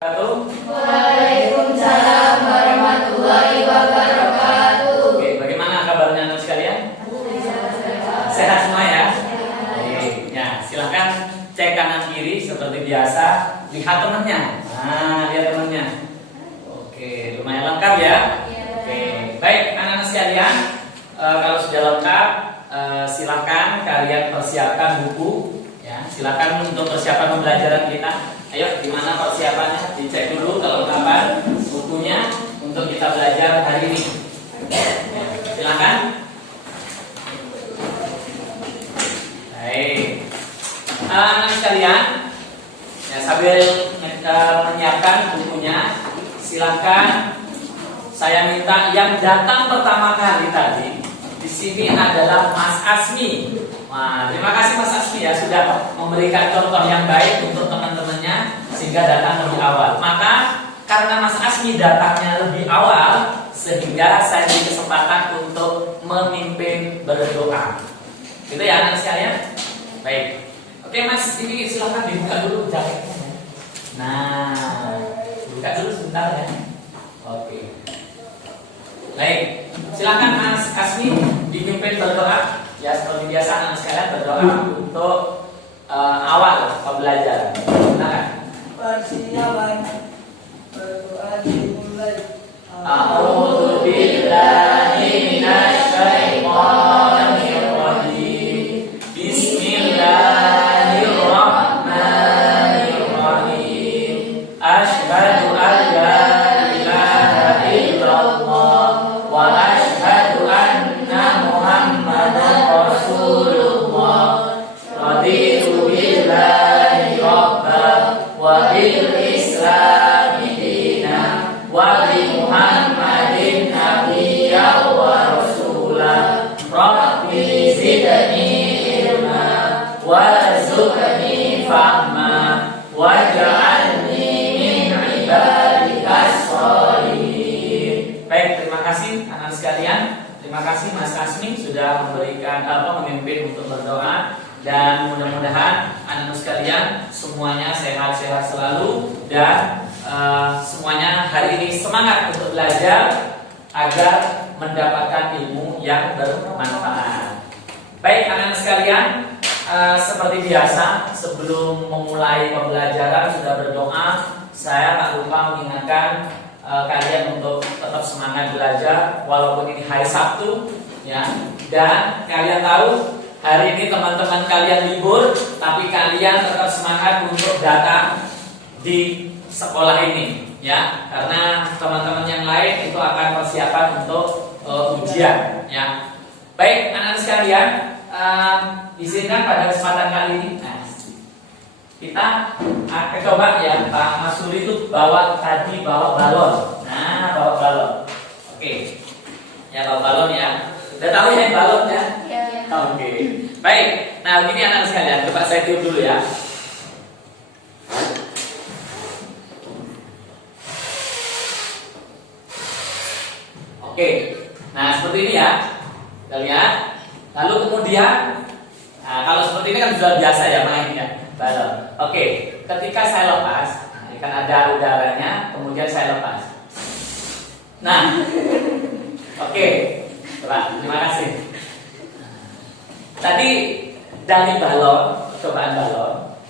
Waalaikumsalam warahmatullahi wabarakatuh. Oke, bagaimana kabarnya anak sekalian? Sehat semua ya? Oke, ya silahkan cek kanan kiri seperti biasa. Lihat temannya. Nah, lihat temannya. Oke, lumayan lengkap ya. Oke, baik anak-anak sekalian. Kalau sudah lengkap, silahkan kalian persiapkan buku. Ya, silahkan untuk persiapan pembelajaran kita. Ayo, gimana persiapannya? Dicek dulu kelengkapan bukunya untuk kita belajar hari ini. Ya, silakan. Baik, anak sekalian, ya, sambil menyiapkan bukunya, silakan. Saya minta yang datang pertama kali tadi di sini adalah Mas Asmi. Wah, terima kasih Mas Asmi ya sudah memberikan contoh yang baik untuk teman-temannya sehingga datang lebih awal. Maka karena Mas Asmi datangnya lebih awal, sehingga saya diberi kesempatan untuk memimpin berdoa. Gitu ya anak sekalian? Baik. Oke Mas, ini silahkan dibuka dulu jaketnya. Nah, buka dulu sebentar ya. Oke. Baik, silakan Mas Asmi dipimpin berdoa. Ya seperti biasa anak sekalian berdoa untuk awal pembelajaran. Silakan. Persiapan berdoa dimulai. A'udzu billahi minasyaitonir rajim. Bismillahirrahmanirrahim. Asyhadu an la ilaha illallah wa asyhadu anna Muhammadan Rasulullah. Raditu billahi rabban wa bil Islam dinan wa bi Muhammadin nabiyyan wa rasulan. Rabbi zidni ilma warzuqni fahma waj'alni min ibadikas sholihin. Baik, terima kasih anak sekalian. Terima kasih Mas Asmi sudah memberikan memimpin untuk berdoa. Dan mudah-mudahan anak-anak sekalian semuanya sehat-sehat selalu dan semuanya hari ini semangat untuk belajar agar mendapatkan ilmu yang bermanfaat. Baik anak-anak sekalian, seperti biasa sebelum memulai pembelajaran sudah berdoa. Saya tak lupa mengingatkan kalian untuk tetap semangat belajar walaupun ini hari Sabtu ya. Dan kalian tahu hari ini teman-teman kalian libur, tapi kalian tetap semangat untuk datang di sekolah ini, ya, karena teman-teman yang lain itu akan persiapan untuk ujian, ya. Baik, anak-anak sekalian, izinkan pada kesempatan kali ini, kita akan coba ya, Pak Masuri itu bawa balon, bawa balon, oke, ya bawa balon ya, udah tahu ya balon ya. Oke, baik. Nah, begini anak sekalian, coba saya tiup dulu ya. Oke, nah seperti ini ya. Kita lihat. Lalu kemudian, nah, kalau seperti ini kan sudah biasa ya mainnya balon. Oke, ketika saya lepas, ini kan ada udaranya, kemudian saya lepas. Nah, oke, terima kasih. Tadi dari balon, cobaan balon,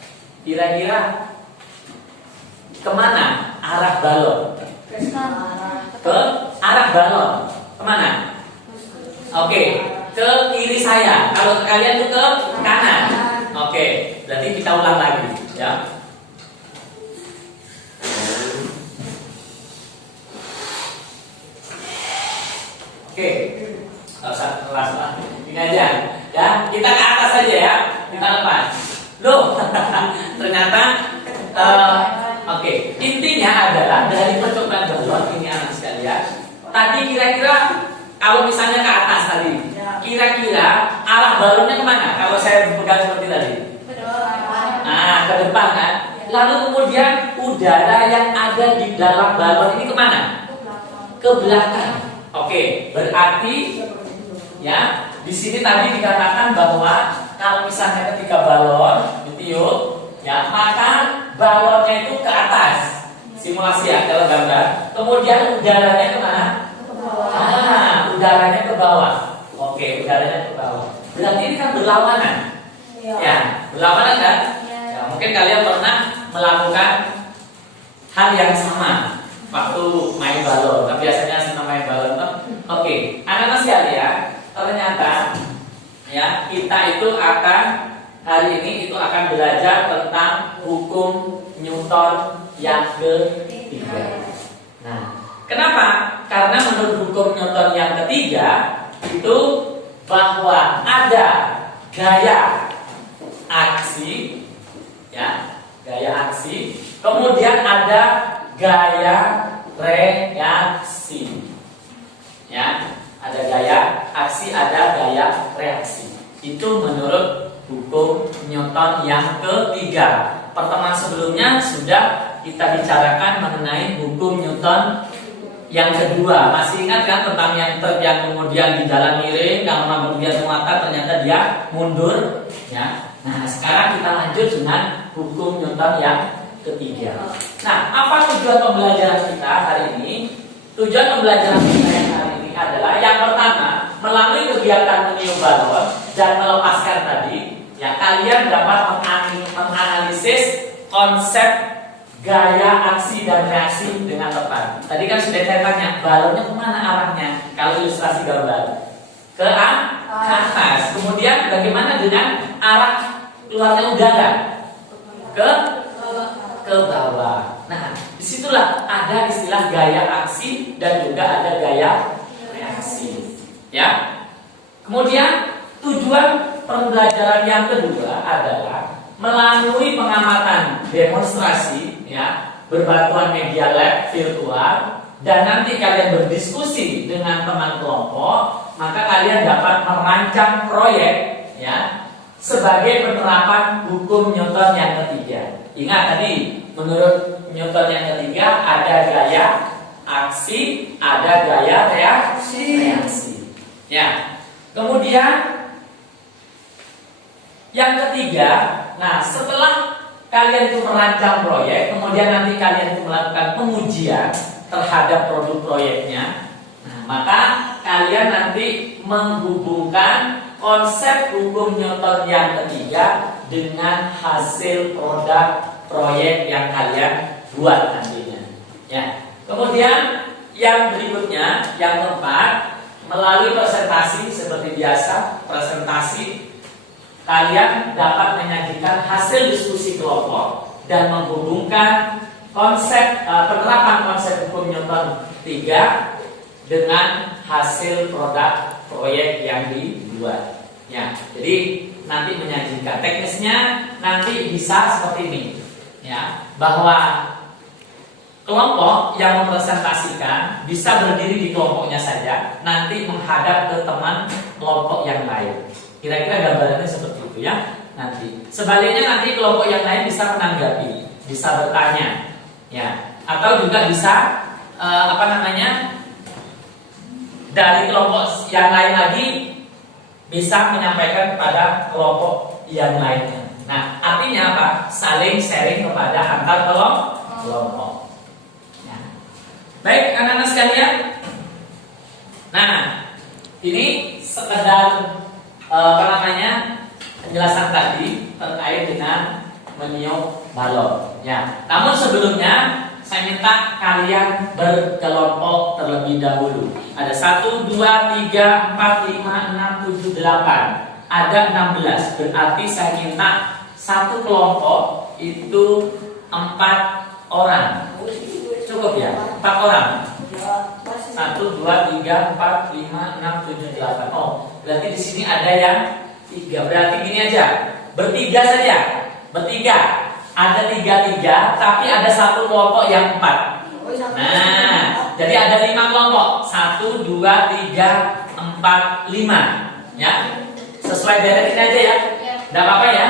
kira-kira kemana arah balon? Ke arah balon, kemana? Oke, ke kiri saya. Kalau kalian itu ke kanan. Oke, berarti kita ulang lagi, ya. Oke, nggak usah kelas lah, ini aja. Ya, kita ke atas saja ya, kita lepas. Loh, ternyata oke. Intinya adalah dari percobaan balon ini anak sekalian. Tadi kira-kira kalau misalnya ke atas tadi, kira-kira arah balonnya kemana? Kalau saya pegang seperti tadi, nah ke depan kan. Lalu kemudian udara yang ada di dalam balon ini kemana? Ke belakang. Oke, berarti ya. Di sini tadi dikatakan bahwa kalau misalnya ketika balon ditiup, ya maka balonnya itu ke atas. kemudian udaranya kemana? Udaranya ke bawah. Oke, udaranya ke bawah. Berarti ini kan berlawanan. Ya, berlawanan kan? Ya, mungkin kalian pernah melakukan hal yang sama waktu main balon. Tapi biasanya senang main balon toh. Oke, anak-anak sekalian, ternyata ya kita itu akan hari ini itu akan belajar tentang hukum Newton yang ketiga. Nah, kenapa? Karena menurut hukum Newton yang ketiga itu bahwa ada gaya aksi, ya, gaya aksi, kemudian ada gaya reaksi, ya, ada gaya aksi, ada gaya reaksi. Itu menurut hukum Newton yang ketiga. Pertemuan sebelumnya sudah kita bicarakan mengenai hukum Newton yang kedua. Masih ingat kan tentang yang truk yang kemudian di jalan miring, kalau kemudian muatan ternyata dia mundur, ya. Nah, sekarang kita lanjut dengan hukum Newton yang ketiga. Nah, apa tujuan pembelajaran kita hari ini? Tujuan pembelajaran kita yang hari ini adalah yang pertama, melalui kegiatan meniup balon dan melepaskan tadi, ya, kalian dapat menganalisis konsep gaya aksi dan reaksi dengan tepat. Tadi kan sudah saya tanya, balonnya kemana arahnya? Kalau ilustrasi gambar ke atas. Kemudian bagaimana dengan arah keluarnya udara? Ke bawah. Nah, disitulah ada istilah gaya aksi dan juga ada gaya reaksi. Ya. Kemudian tujuan pembelajaran yang kedua adalah melalui pengamatan demonstrasi, ya, berbantuan media lab virtual, dan nanti kalian berdiskusi dengan teman kelompok, maka kalian dapat merancang proyek, ya, sebagai penerapan hukum Newton yang ketiga. Ingat tadi, menurut Newton yang ketiga ada gaya aksi, ada gaya reaksi. Ya. Kemudian yang ketiga, nah, setelah kalian itu merancang proyek, kemudian nanti kalian itu melakukan pengujian terhadap produk proyeknya, nah, maka kalian nanti menghubungkan konsep hukum Newton yang ketiga dengan hasil produk proyek yang kalian buat nantinya. Ya. Kemudian yang berikutnya, yang keempat, melalui presentasi seperti biasa, presentasi kalian dapat menyajikan hasil diskusi kelompok dan menghubungkan konsep penerapan konsep hukum Newton 3 dengan hasil produk proyek yang dibuat. Ya, jadi nanti menyajikan teknisnya nanti bisa seperti ini, ya, bahwa kelompok yang mempresentasikan bisa berdiri di kelompoknya saja, nanti menghadap ke teman kelompok yang lain. Kira-kira gambarannya seperti itu, ya. Nanti sebaliknya nanti kelompok yang lain bisa menanggapi, bisa bertanya, ya, atau juga bisa dari kelompok yang lain lagi bisa menyampaikan kepada kelompok yang lainnya. Nah, artinya apa? Saling sharing kepada antar kelompok. Ya. Baik, anak-anak sekalian. Nah, ini sekedar penjelasan tadi terkait dengan meniup balon. Ya. Namun sebelumnya saya minta kalian berkelompok terlebih dahulu. Ada 1, 2, 3, 4, 5, 6, 7, 8. Ada 16. Berarti saya minta satu kelompok itu 4 orang. Cukup ya? 4 orang. 1, 2, 3, 4, 5, 6, 7, 8. Oh, berarti di sini ada yang 3. Berarti gini aja. Bertiga saja. Bertiga. Ada 3, tapi ada satu kelompok yang 4. Nah, jadi ada 5 kelompok. 1, 2, 3, 4, 5. Ya. Sesuai deret ini aja ya. Enggak apa-apa ya?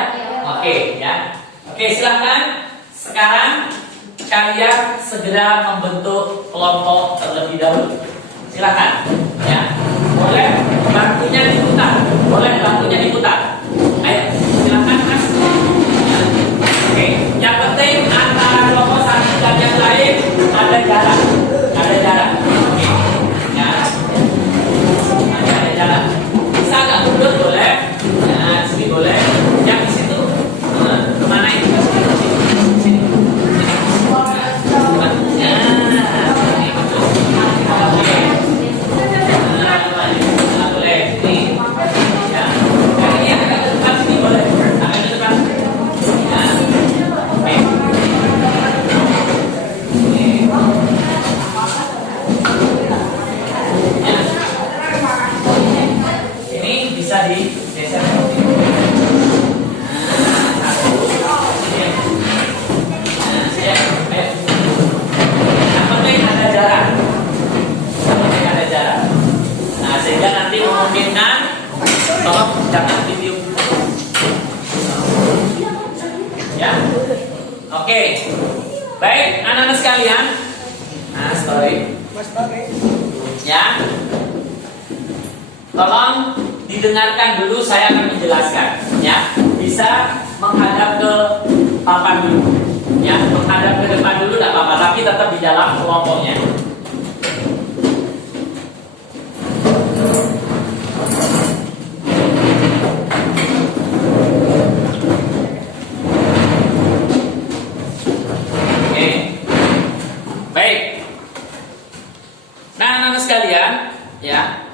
Oke, ya. Oke, silakan. Sekarang kalian segera membentuk kelompok terlebih dahulu. Silakan. Ya. Boleh bangkunya diputar. Ayo, silakan Mas. Oke, yang penting antara kelompok satu dan yang lain ada jarak. Oke. Baik, anak-anak sekalian. Nah, sorry. Mas pakai. Ya. Tolong didengarkan dulu, saya akan menjelaskan. Ya, bisa menghadap ke papan dulu. Ya, menghadap ke depan dulu tidak apa-apa, tapi tetap di dalam kelompoknya. Oke. Baik. Nah, anak-anak sekalian, ya.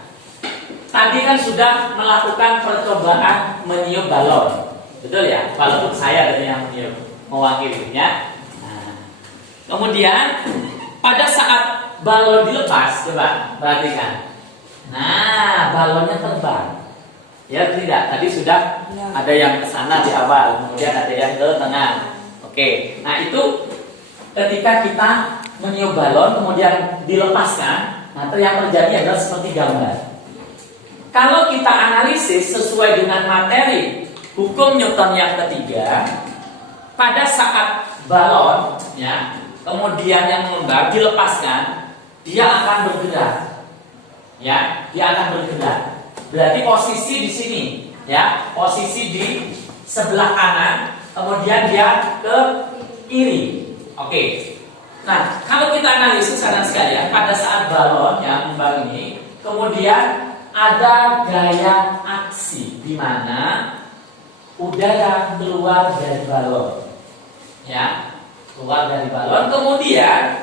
Tadi kan sudah melakukan percobaan meniup balon, betul ya? Walaupun saya dari yang meniup, mewakilinya. Nah, kemudian pada saat balon dilepas, coba perhatikan. Nah, balonnya terbang. Ya tidak? Tadi sudah ada yang ke sana di awal, kemudian ada yang ke tengah. Oke. Nah, itu ketika kita meniup balon kemudian dilepaskan, nah yang terjadi adalah seperti gambar. Kalau kita analisis sesuai dengan materi hukum Newton yang ketiga, pada saat balon ya, kemudian yang mengembang dilepaskan, dia akan bergerak. Ya, dia akan bergerak. Berarti posisi di sini, ya, posisi di sebelah kanan, kemudian dia ke kiri. Oke. Nah, kalau kita analisis anak sekalian, pada saat balon yang mengembang ini, kemudian ada gaya aksi di mana udara keluar dari balon, ya, keluar dari balon. Kemudian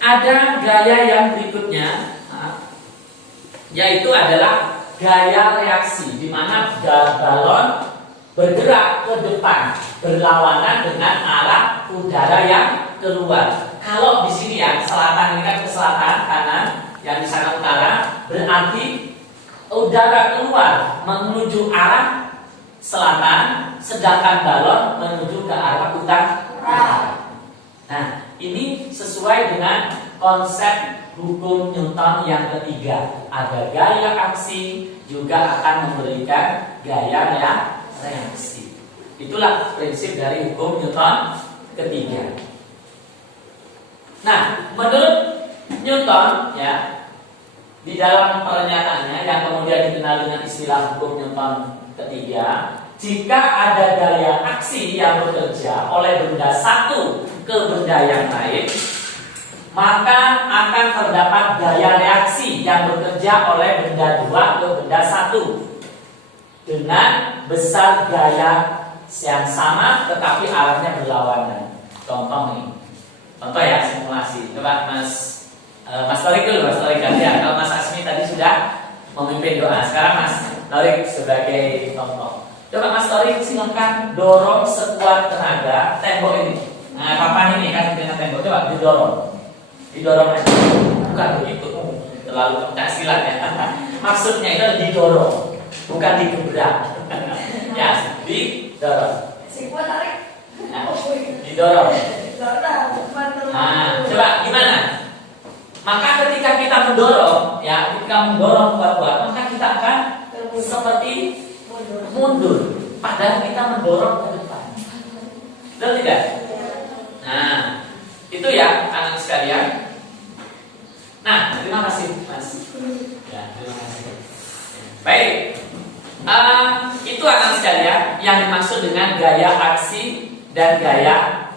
ada gaya yang berikutnya, yaitu adalah gaya reaksi, di mana balon bergerak ke depan berlawanan dengan arah udara yang keluar. Kalau di sini ya, selatan ini kan ke selatan, kanan, yang di sana utara, berarti udara keluar menuju arah selatan, sedangkan balon menuju ke arah utara. Nah, ini sesuai dengan konsep hukum Newton yang ketiga. Ada gaya aksi, juga akan memberikan gaya reaksi. Itulah prinsip dari hukum Newton ketiga. Nah, menurut Newton, ya, di dalam pernyataannya yang kemudian dikenal dengan istilah hukum Newton ketiga, jika ada gaya aksi yang bekerja oleh benda satu ke benda yang lain, maka akan terdapat gaya reaksi yang bekerja oleh benda dua ke benda satu dengan besar gaya yang sama tetapi arahnya berlawanan. Contoh nih, contoh ya, simulasi. Coba Mas Torik dulu, Mas Torik gantian. Kalau Mas Asmi tadi sudah memimpin doa, sekarang Mas Torik sebagai contoh. Coba Mas Torik silakan dorong sekuat tenaga tembok ini. Nah, papan ini kan dengan tembok, coba didorong aja. Bukan begitu, terlalu Pancasila ya. Maksudnya itu didorong, bukan digebrak. Ya, didorong. Sikuat tarik. Nah, didorong. Nah, coba gimana? Maka ketika kita mendorong, ya, ketika mendorong kuat-kuat, maka kita akan seperti mundur. Padahal kita mendorong ke depan. Betul tidak? Nah, itu ya anak sekalian. Nah, terima kasih Mas. Ya, terima kasih. Baik, itu anak sekalian yang dimaksud dengan gaya aksi dan gaya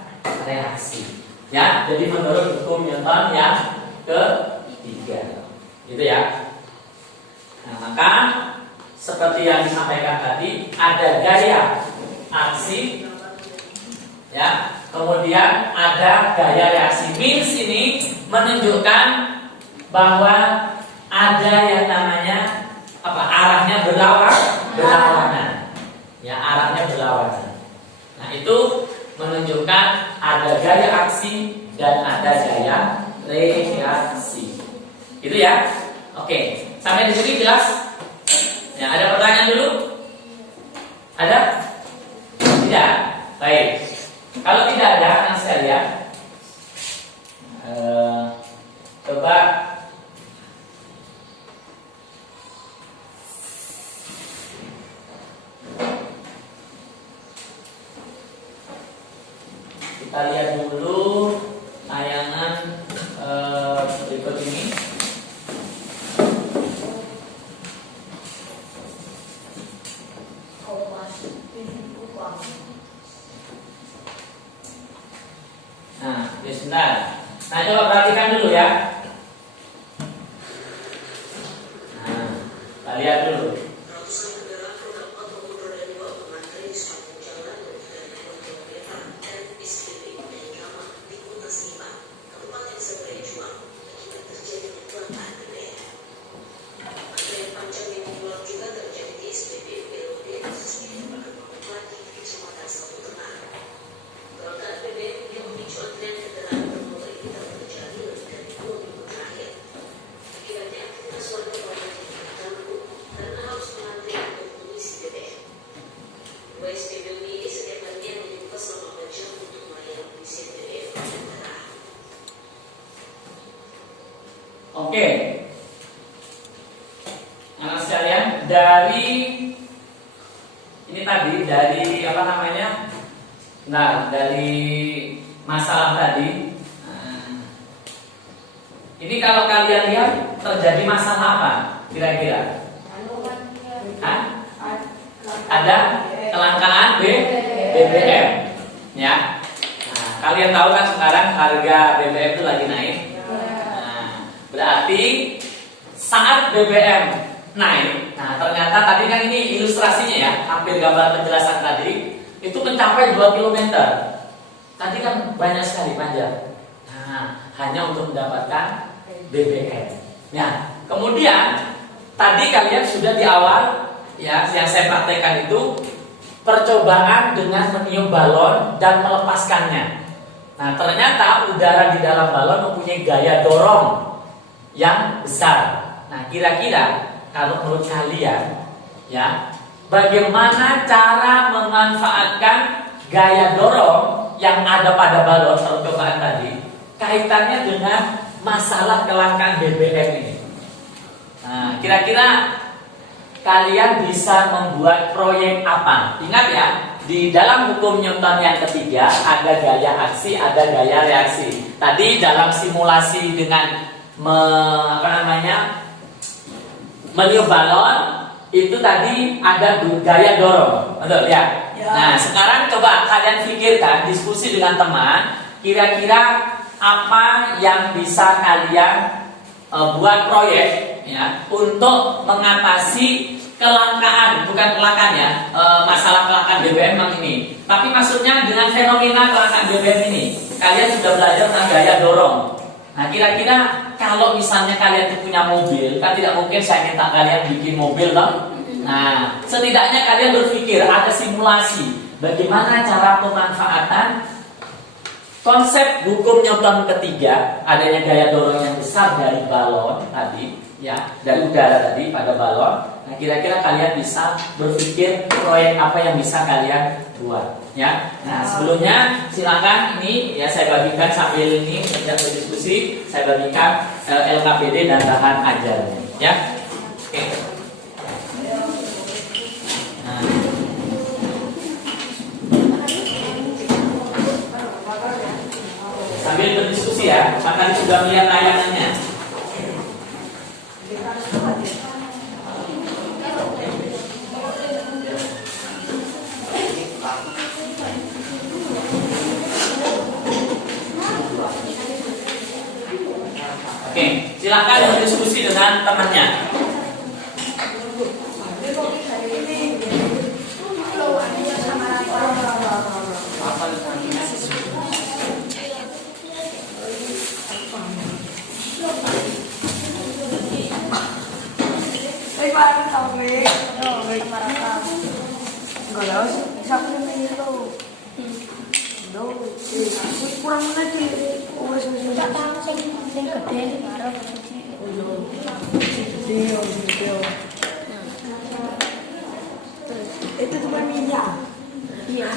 reaksi. Ya, jadi menurut hukum Newton yang ketiga, gitu ya. Nah, maka seperti yang disampaikan tadi, ada gaya aksi, ya. Kemudian ada gaya reaksi. Means ini menunjukkan bahwa ada yang namanya apa? Arahnya berlawanan. Ya, arahnya berlawanan. Nah, itu menunjukkan ada gaya aksi dan ada gaya reaksi. Gitu ya. Oke, sampai di sini jelas? Ya, ada pertanyaan dulu? Ada? Tidak? Baik. Kalau tidak ada, anak sekalian, coba Kita lihat dulu tayangan berikut ini. Nah, ya sebentar. Nah, coba perhatikan dulu ya. Nah, kita lihat dulu. Oke, anak sekalian, dari ini tadi dari apa namanya? Nah, dari masalah tadi. Ini kalau kalian lihat terjadi masalah apa? Kira-kira? Ada kelangkaan BBM, ya. Nah, kalian tahu kan sekarang harga BBM itu lagi naik. Berarti saat BBM naik, nah ternyata tadi kan ini ilustrasinya ya, hampir gambar penjelasan tadi, itu mencapai 2 km. Tadi kan banyak sekali panjang. Nah, hanya untuk mendapatkan BBM. Nah, kemudian tadi kalian sudah di awal ya, yang saya praktekkan itu percobaan dengan meniup balon dan melepaskannya. Nah, ternyata udara di dalam balon mempunyai gaya dorong yang besar. Nah, kira-kira kalau menurut kalian ya, bagaimana cara memanfaatkan gaya dorong yang ada pada balon percobaan tadi kaitannya dengan masalah kelangkaan BBM ini? Nah, kira-kira kalian bisa membuat proyek apa? Ingat ya, di dalam hukum Newton yang ketiga ada gaya aksi, ada gaya reaksi. Tadi dalam simulasi dengan meniup balon itu tadi ada gaya dorong, betul ya? Ya. Nah, sekarang coba kalian pikirkan, diskusi dengan teman, kira-kira apa yang bisa kalian buat proyek ya untuk mengatasi kelangkaan, bukan kelangkaan ya, masalah kelangkaan BBM ini. Tapi maksudnya dengan fenomena kelangkaan BBM ini, kalian sudah belajar tentang gaya dorong. Nah, kira-kira kalau misalnya kalian itu punya mobil, kan tidak mungkin saya minta kalian bikin mobil kan? Nah, setidaknya kalian berpikir ada simulasi bagaimana cara pemanfaatan konsep hukum Newton ketiga, adanya gaya dorong yang besar dari balon tadi, ya, dari udara tadi pada balon. Nah, kira-kira kalian bisa berpikir proyek apa yang bisa kalian buat, ya. Nah, sebelumnya silakan ini ya saya bagikan sambil ini sejak berdiskusi, saya bagikan LKPD dan bahan ajarnya, ya. Oke. Nah. Sambil berdiskusi ya, maka sudah melihat tayangannya. Oke, silakan berdiskusi dengan temannya. Kurang lagi sing gede karo video. Itu cuma minyak. Iya.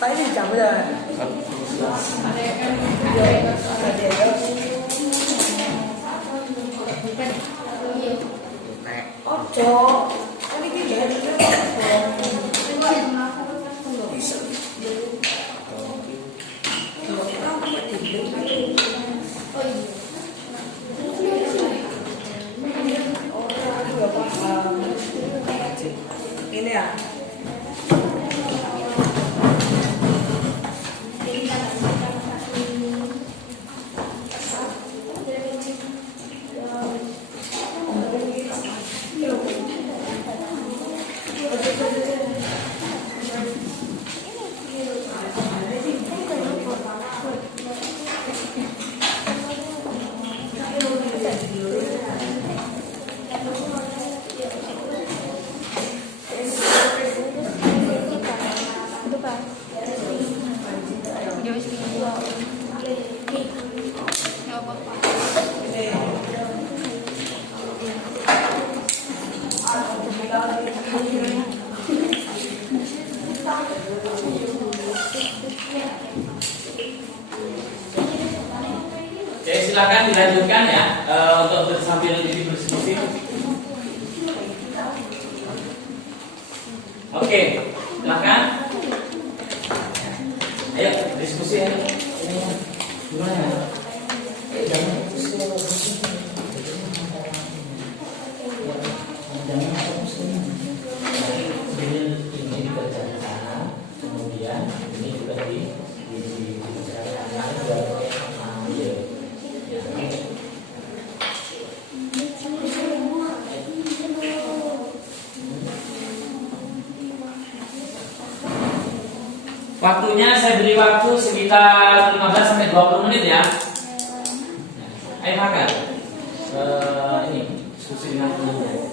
Pak ini jam berapa? Ada Ojo. Kan iki gak ini ya. Oke, silakan dilanjutkan ya untuk sambil berdiskusi. Oke, silakan. Ayo diskusi ya. Ini gimana? Jangan diskusi. Ini dikerjakan, kemudian ini juga dikerjakan. Waktunya saya beri waktu sekitar 15 sampai 20 menit ya. Ayo makan. Ini diskusi dengan temannya.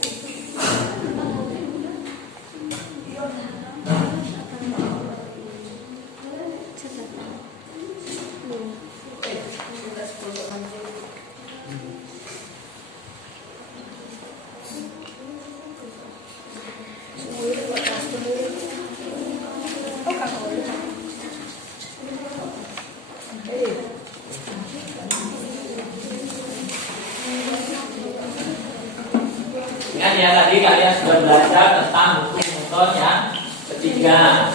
Ingat ya, tadi kalian sudah belajar tentang hukum Newton yang ketiga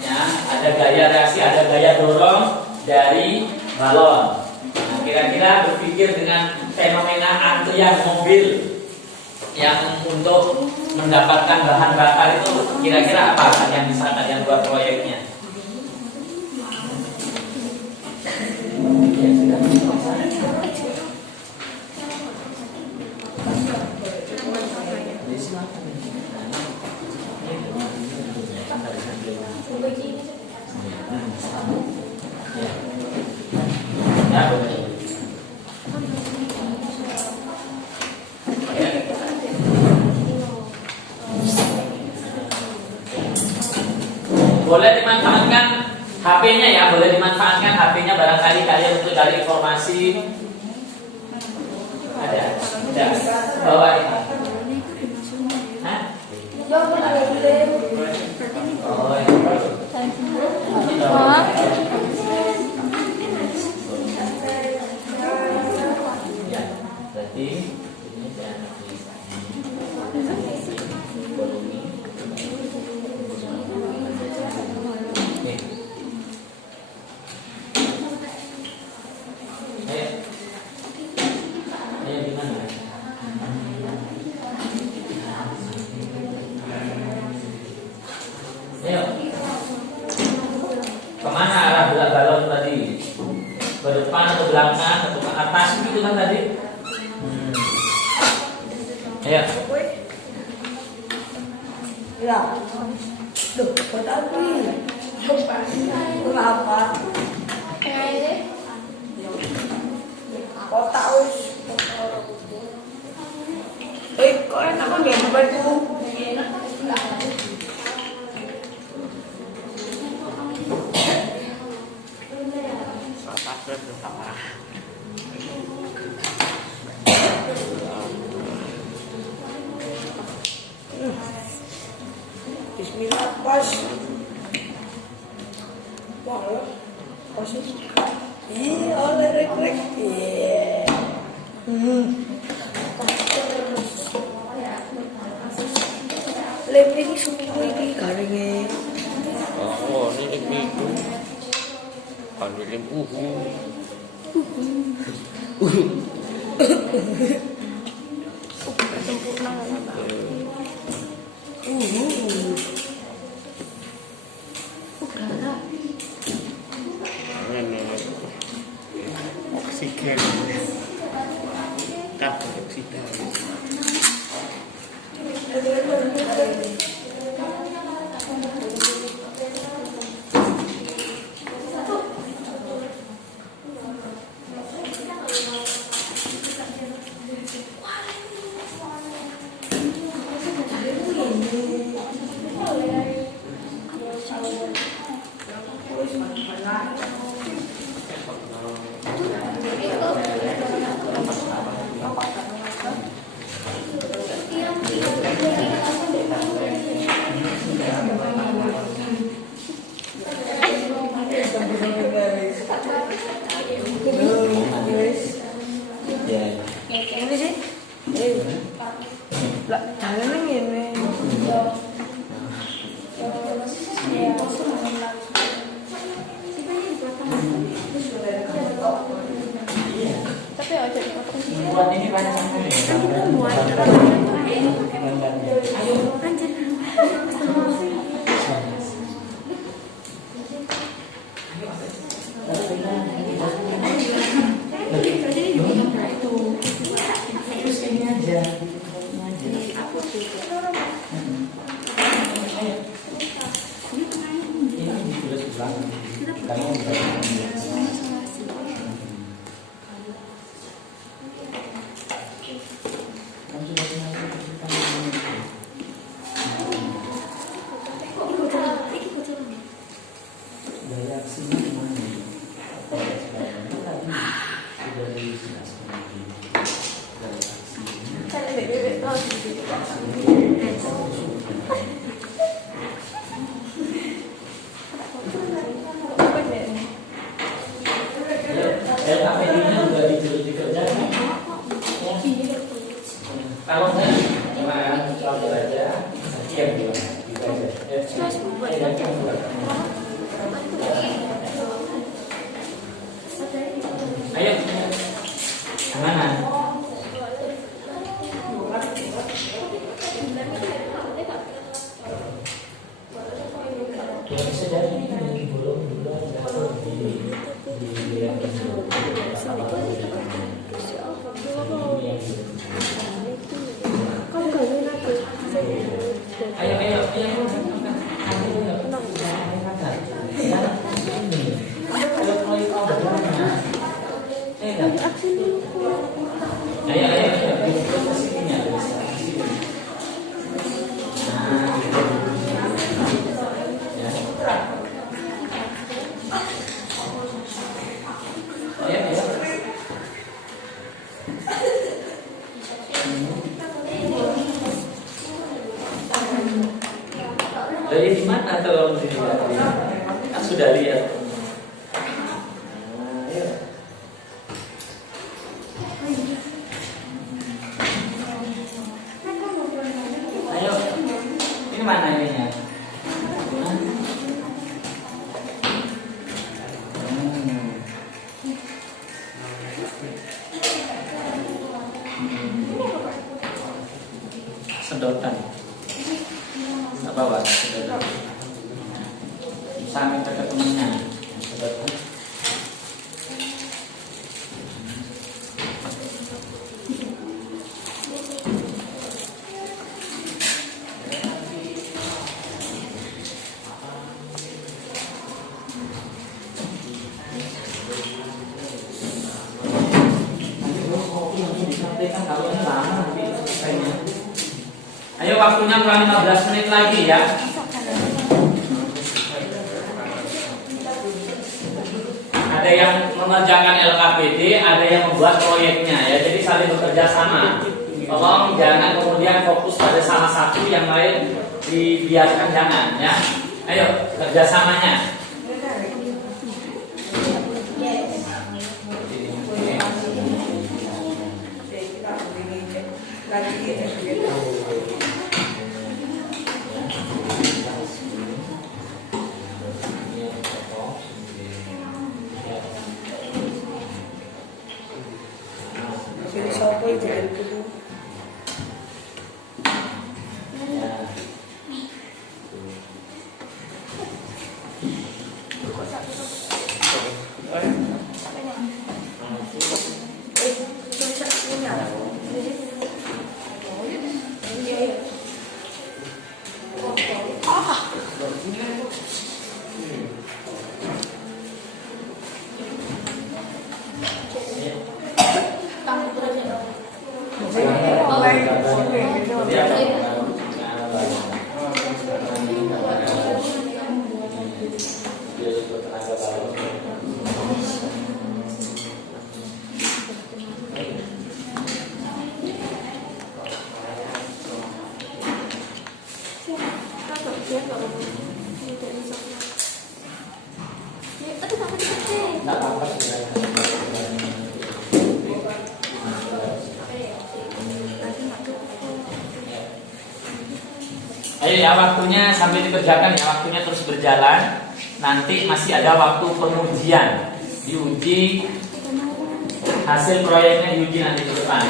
ya, ada gaya reaksi, ada gaya dorong dari balon. Nah, kira-kira berpikir dengan fenomena antrian mobil yang untuk mendapatkan bahan bakar itu kira-kira apa yang bisa kalian buat proyeknya? Boleh dimanfaatkan HP-nya ya, boleh dimanfaatkan HP-nya barangkali kalian untuk cari informasi. Ada? Bawa ini. Hah? Oh, ya. Berarti ini jangan kemana arah bola balon tadi? Ke depan atau belakang atau ke atas gitu kan tadi? Ayo. Ya. Duh, buat apa ini? Kenapa? Kotak wis. Kok enak kan ya baju? Bismillah pas. Wah, pas. Iya, oleh rek. Iya. lem ini seminggu ini garingnya. Oh, ini minggu. Kalau lem Sempurna lah. Berapa? Oksigen. Karbon dioksida. Ini sih. Lah, jalan ini. Tapi aja Buat ini banyak sampai. Terus ini aja. Kalau enggak, cuma contoh aja, siap juga. Ayo, kemana? Ya bisa jadi ini belum dari di mana kalau di sini kan sudah lihat. Ayo, ini mana ininya? Sedotan. Bawa sedotan. Bisa minta ke temannya. Sedotan. Ayo waktunya kurang 15 menit lagi ya. Ada yang mengerjakan LKPD, ada yang membuat proyeknya ya. Jadi saling bekerja sama. Tolong jangan kemudian fokus pada salah satu, yang lain dibiarkan, jangan ya. Ayo kerjasamanya. Ayo ya, waktunya sambil dikerjakan ya, waktunya terus berjalan. Nanti masih ada waktu pengujian, diuji hasil proyeknya, diuji nanti ke depan.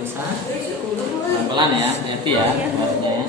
Bisa pelan-pelan ya, happy ya buatnya ya.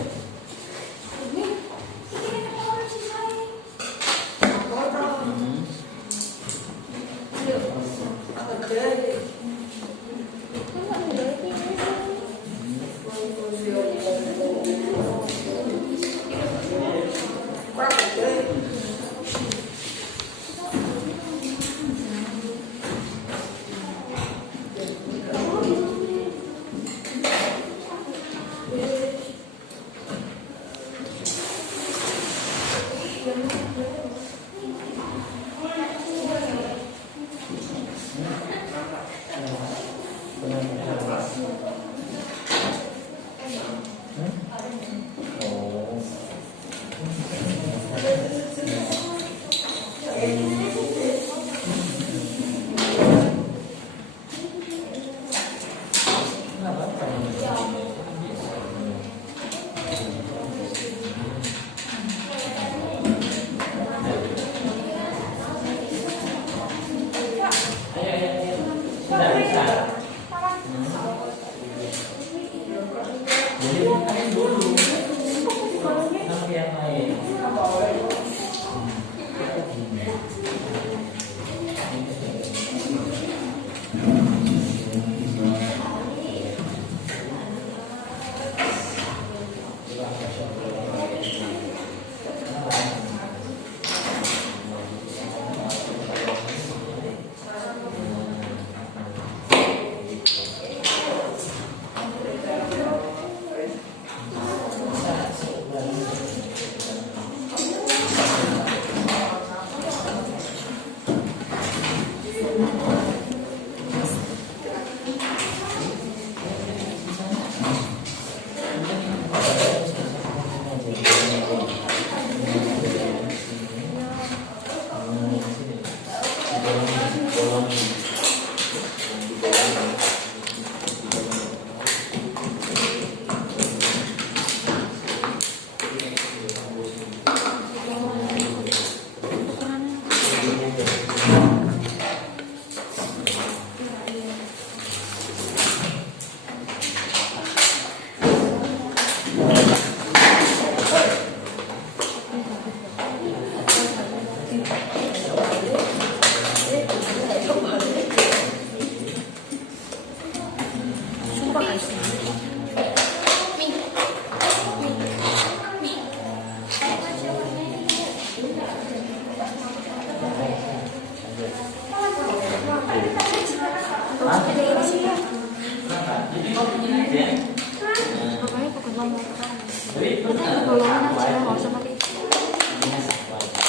Jadi Golongan aja, nggak usah pakai ini satu aja.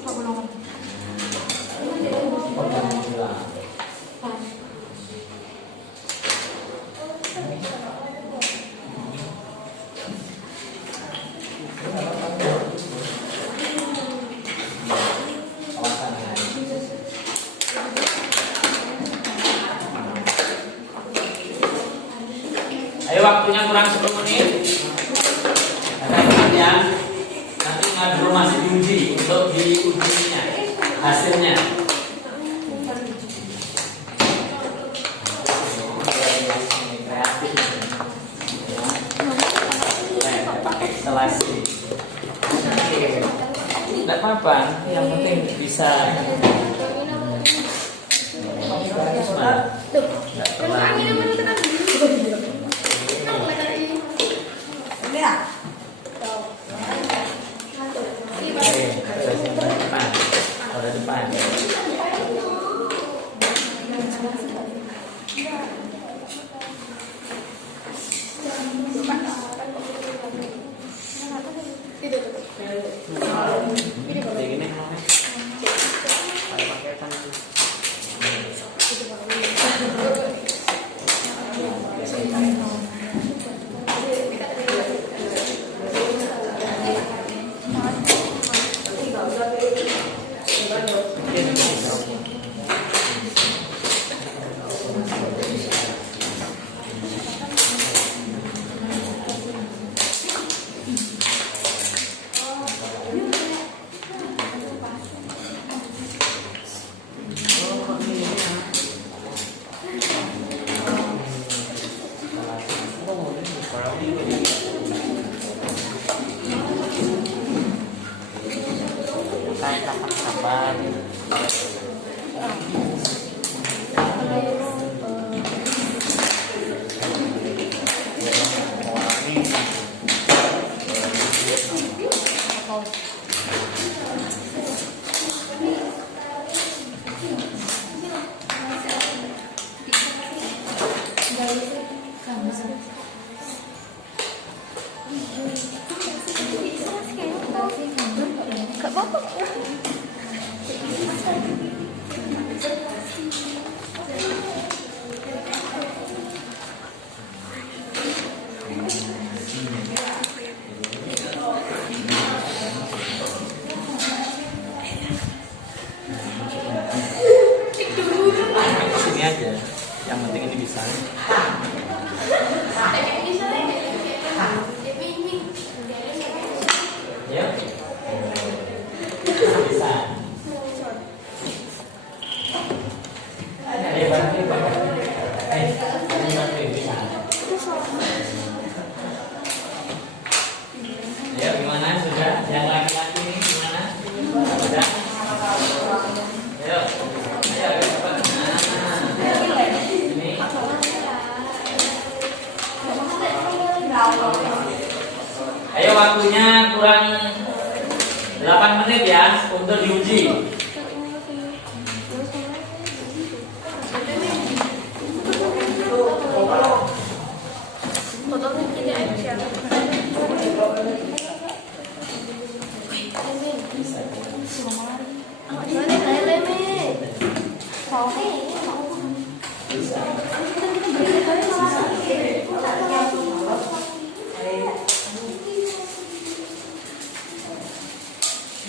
apa golongan. Oh, jangan bilang. Awasan ya. Ayo waktunya kurang 10 menit. Ada yang nanti ngadu masih diuji untuk diujinya hasilnya. Kreatif. Pakai instalasi. Tidak apa-apa, yang penting bisa. Nggak terlalu. Ini ya. Depan. Roda depan. Kayak gini. Pakai tangan. Sabar. Gak apa-apa. Sini aja. Yang penting ini bisa. Ya. Bisa. Ayo bantu. Bisa. Ayo gimana sudah? Yang laki-laki ini gimana? Sudah. Ayo. Ayo cepat. Ini. Ayo waktunya kurang 8 menit ya untuk diuji.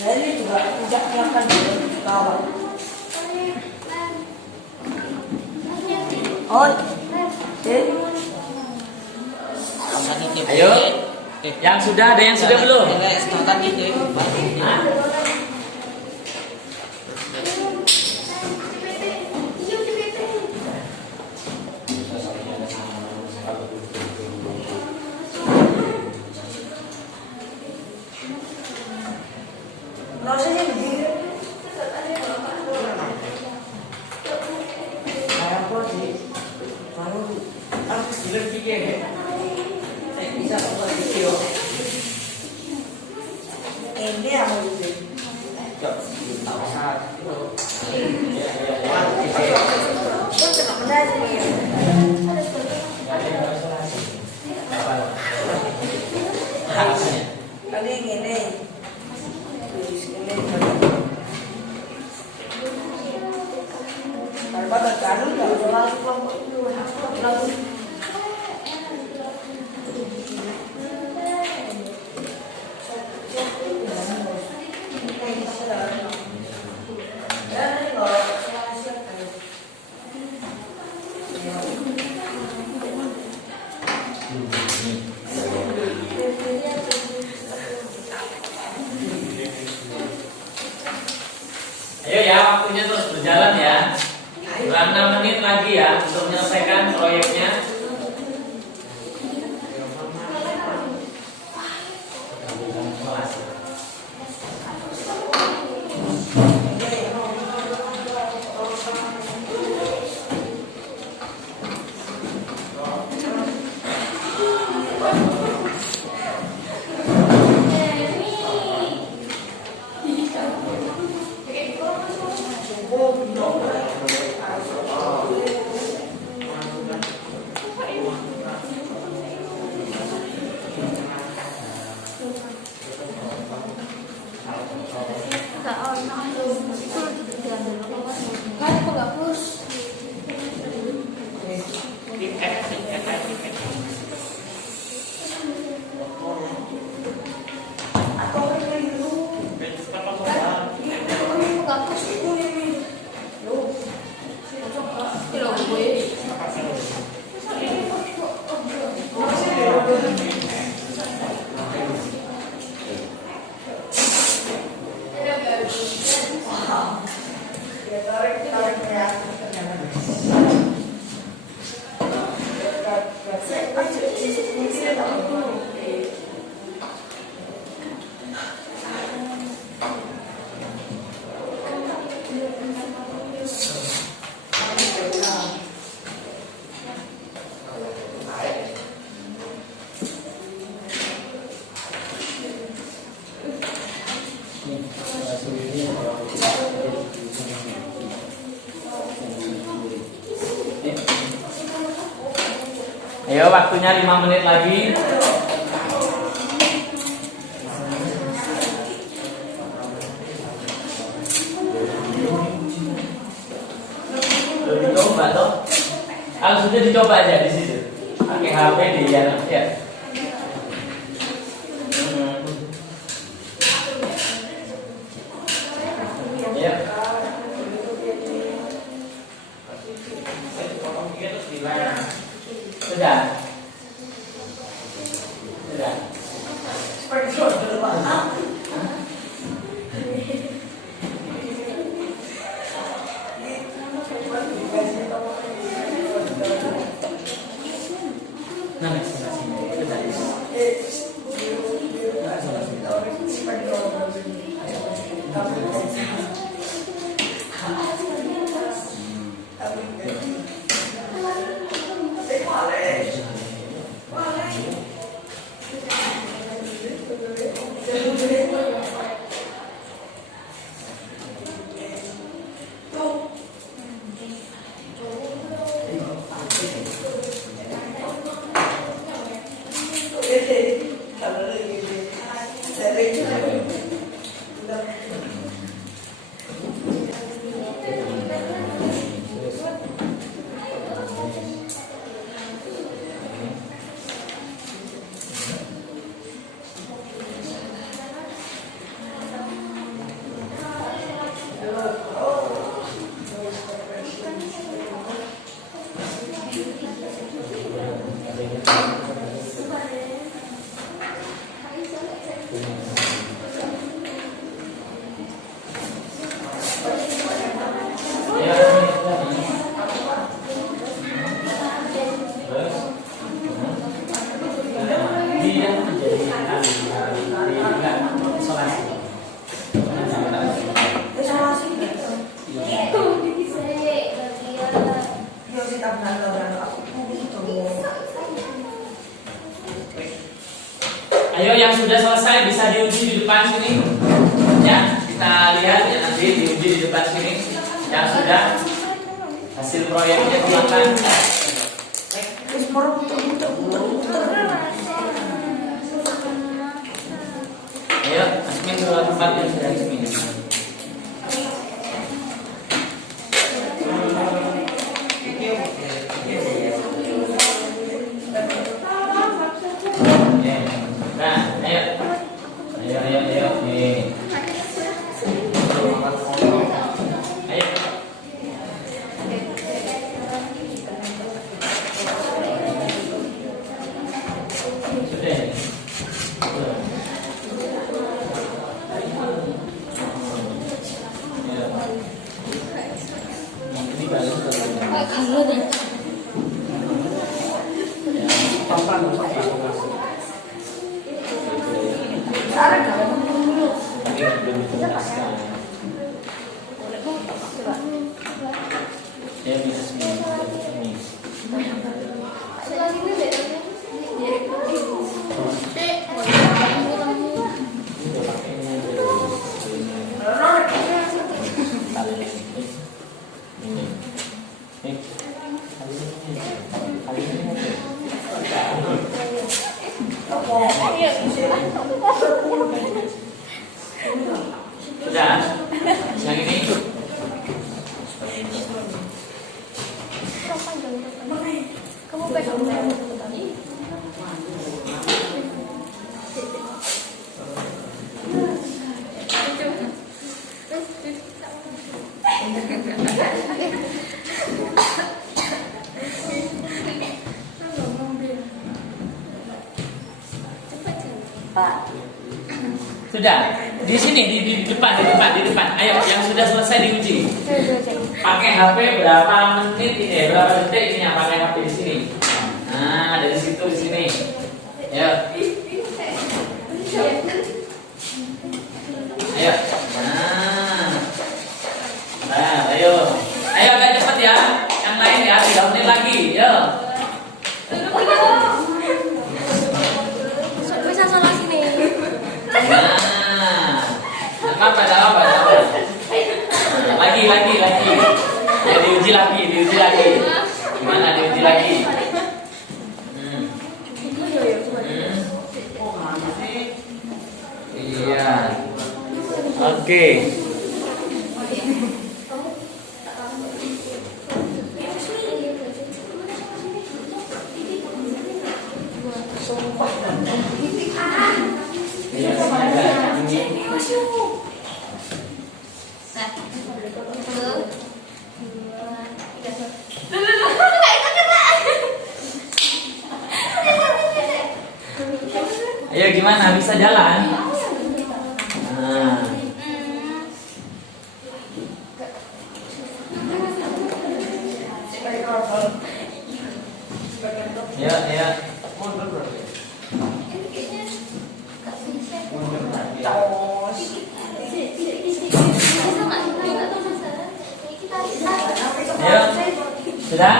Nah ini juga tidak siapkan kawan. Oh, Ayo. Yang sudah ada yang sudah belum? Hah? prosesnya begini. Saya kok sih, kalau aku bilang pikir ya, saya bisa buat video. Ini yang mau bikin. Harusnya. Kali ini. Terus ini. Kalau pada kanan kalau lagi kelompok itu lagu. Ayo ya, waktunya terus berjalan ya. Kurang 6 menit lagi ya untuk menyelesaikan proyeknya. Kan aku nggak push. Aku beri dulu. Kan aku nggak push itu ini. Loh. Kilo gue. Ayo waktunya 5 menit lagi. Dicoba toh? Kalau sudah dicoba aja di situ. Pakai HP di ya. Ya. Sudah. Sudah. Nah, Ayo yang sudah selesai bisa diuji di depan sini. Ya, kita lihat ya nanti diuji di depan sini. Yang sudah hasil proyeknya silakan. Ayo, Asmin ke tempatnya sudah Asmin. Nah, ayo. Ayo. Nih. Ayo. Sudah? Yang ini? Kamu pegang Sudah. Di sini di depan. Ayo, yang sudah selesai diuji. Pakai HP berapa menit ini? Berapa detik ini yang pakai HP di sini? Nah, dari situ di sini. Ya. Ayo. Nah, ayo. Ayo agak cepat ya. Yang lain ya, 3 menit lagi. Yo. bisa salah sini. Nah, apa? Lagi. Ya, diuji lagi. Gimana diuji lagi? Iya. Oke. Ayo gimana, bisa jalan? Nah. Ya. Ayo, sudah?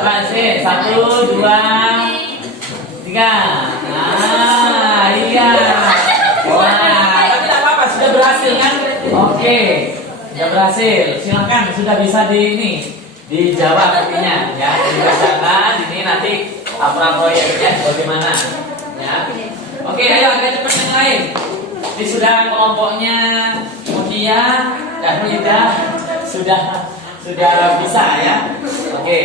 Lanjut, 1, 2, 3. Nah, iya. Wah, tapi tidak apa-apa, sudah berhasil kan? Oke, sudah berhasil. Silakan, sudah bisa dijawab artinya, ya. Dibacakan ini nanti apa proyeknya bagaimana, ya. Oke, ayo agak cepat yang lain. Ini sudah kelompoknya Mutia dan Rida sudah bisa ya. Oke.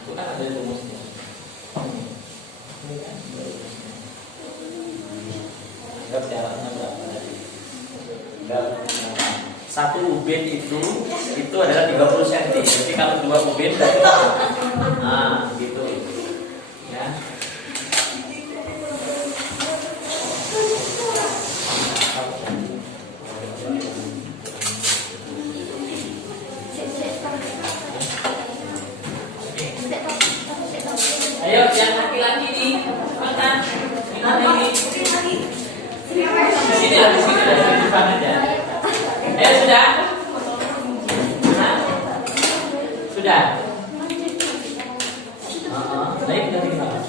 Itu kan ada rumusnya. Jaraknya berapa tadi? 1 ubin itu adalah 30 cm. Jadi kalau 2 ubin berarti nah, gitu. Ya. Ayo yang laki-laki nih, mana? Gimana ini? Di sini lah, di depan aja. Ayo sudah? Hah? Sudah? Baik dari mana?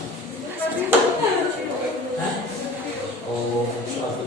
Hah? Oh, suatu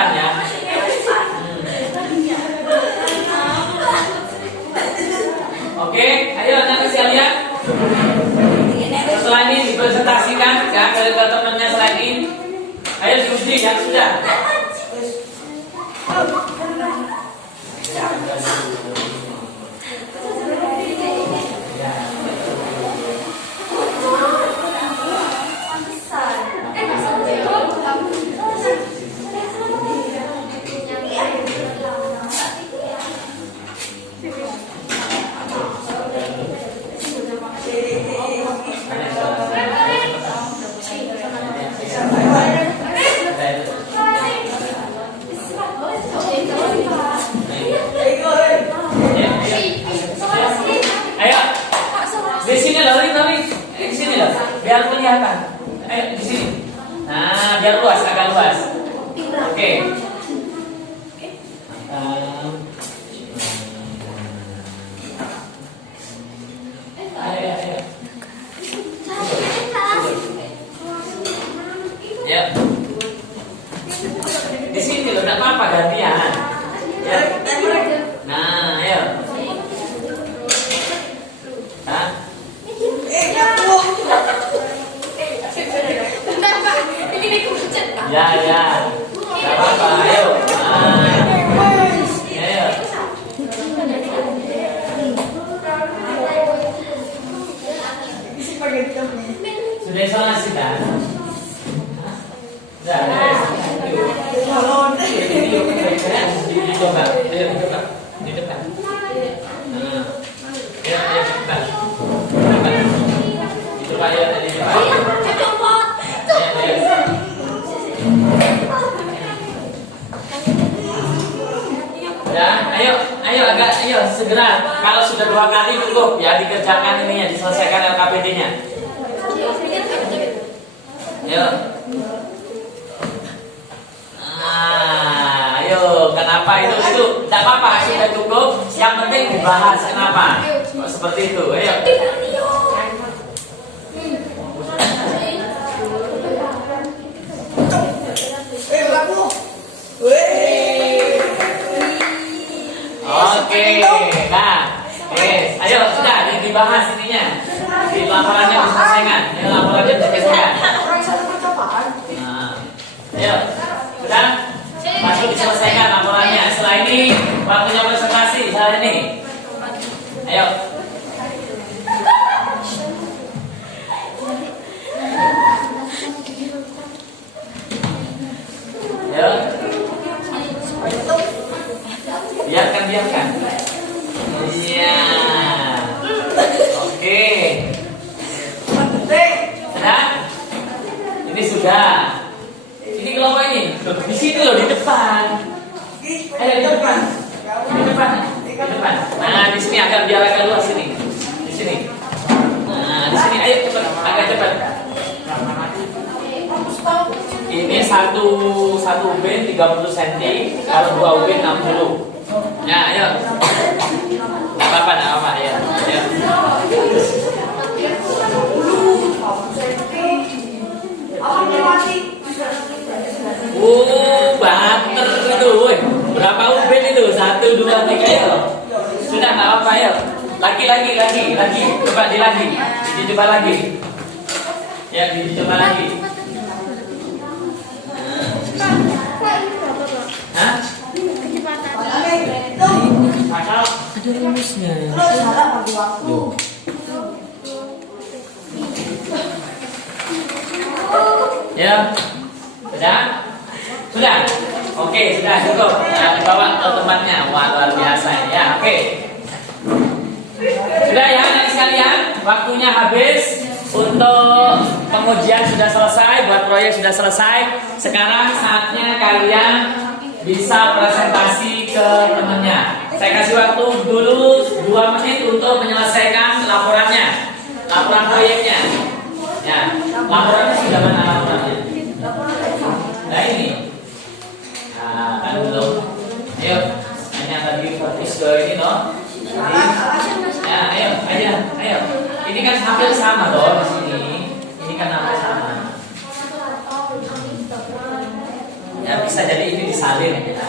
depan ya. Oke, ayo anak sekalian. Setelah ini dipresentasikan ya ke teman-temannya selain ini. Ayo diuji yang sudah. Ayo, di sini loh, di sini loh, biar kelihatan. Ayo di sini. Nah, biar luas, agak luas. Oke. Ayo. Ya. Di sini loh, enggak apa-apa gantian. Ya. Nah, ayo. Hah? Bentar Pak, ini dikucet Pak. Ya. Enggak apa-apa, ayo. Ayo. Sudah isolasi kan? Sudah. Dicoba. Ayo dicoba. Di depan. Nah. Ayo cepat. Dicoba ya tadi cepat. Ya, ayo segera. Kalau sudah 2 kali cukup ya dikerjakan ininya, diselesaikan LKPD-nya. Ayo. Nah, ayo, kenapa itu? Tidak apa-apa, sudah cukup. Yang penting dibahas kenapa. Seperti itu, ayo. Oke, nah, ayo sudah dibahas ininya. Di laporannya diselesaikan. Ayo laporannya diselesaikan. Nah, ayo, sudah masuk diselesaikan laporannya. Setelah ini waktunya presentasi. Setelah ini, ayo. Ayo. Biarkan. Iya. Oke. Sudah? Ini sudah. Ini kelompok ini. Di sini loh, di depan. Ayo di depan. Di depan. Nah, di sini biar agak luas sini. Di sini. Nah, di sini ayo cepat, agak cepat. Ini satu ubin 30 cm, kalau 2 ubin 60. Ya, ayo. Enggak apa-apa, ya. Banter itu, woy. Berapa ubin itu? 1, 2, 3, ayo. Sudah enggak apa-apa, ayo. Lagi. Coba dicoba lagi. Ya, dicoba lagi. Hah? Ada rumusnya. Ya, sudah. Oke, sudah cukup. Nah, dibawa ke tempatnya. Wah, luar biasa ya. Oke. Sudah ya, anak sekalian. Waktunya habis. Untuk pengujian sudah selesai, buat proyek sudah selesai. Sekarang saatnya kalian bisa presentasi ke temannya. Saya kasih waktu dulu 2 menit untuk menyelesaikan laporannya, laporan proyeknya. Ya, laporannya sudah mana laporannya? Nah ini. Nah, kan belum. Ayo, hanya tadi fokus ke ini loh. Ya, ayo. Ini kan hampir sama loh di sini. Ini kan hampir sama. Ya bisa bisa jadi ini disalin ya.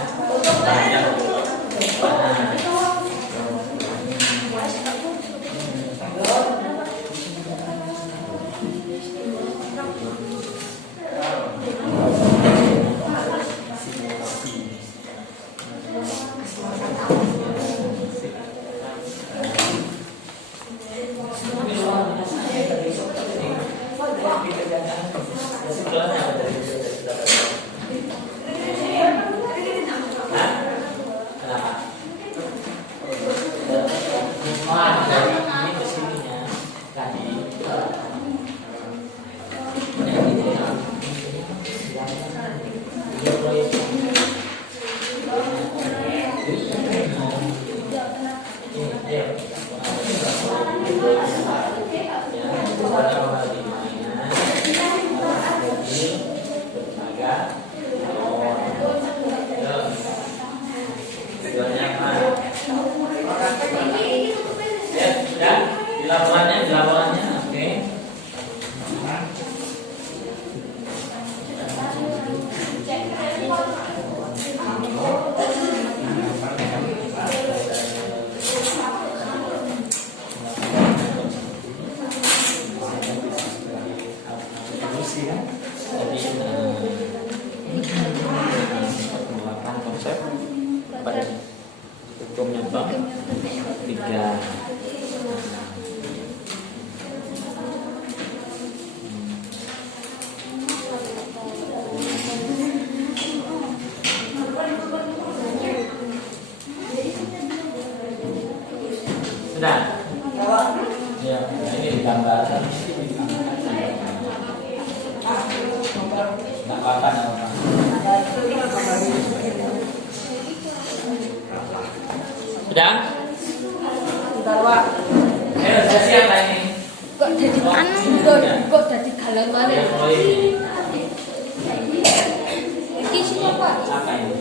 Hukumnya bang 3. Sudah? Ya, ini digambar. Nggak apa-apa, nggak apa-apa. Sudah? Sudah siap lah ini. Kok jadi anu kok jadi galon mana? Iki siapa? Apa ini?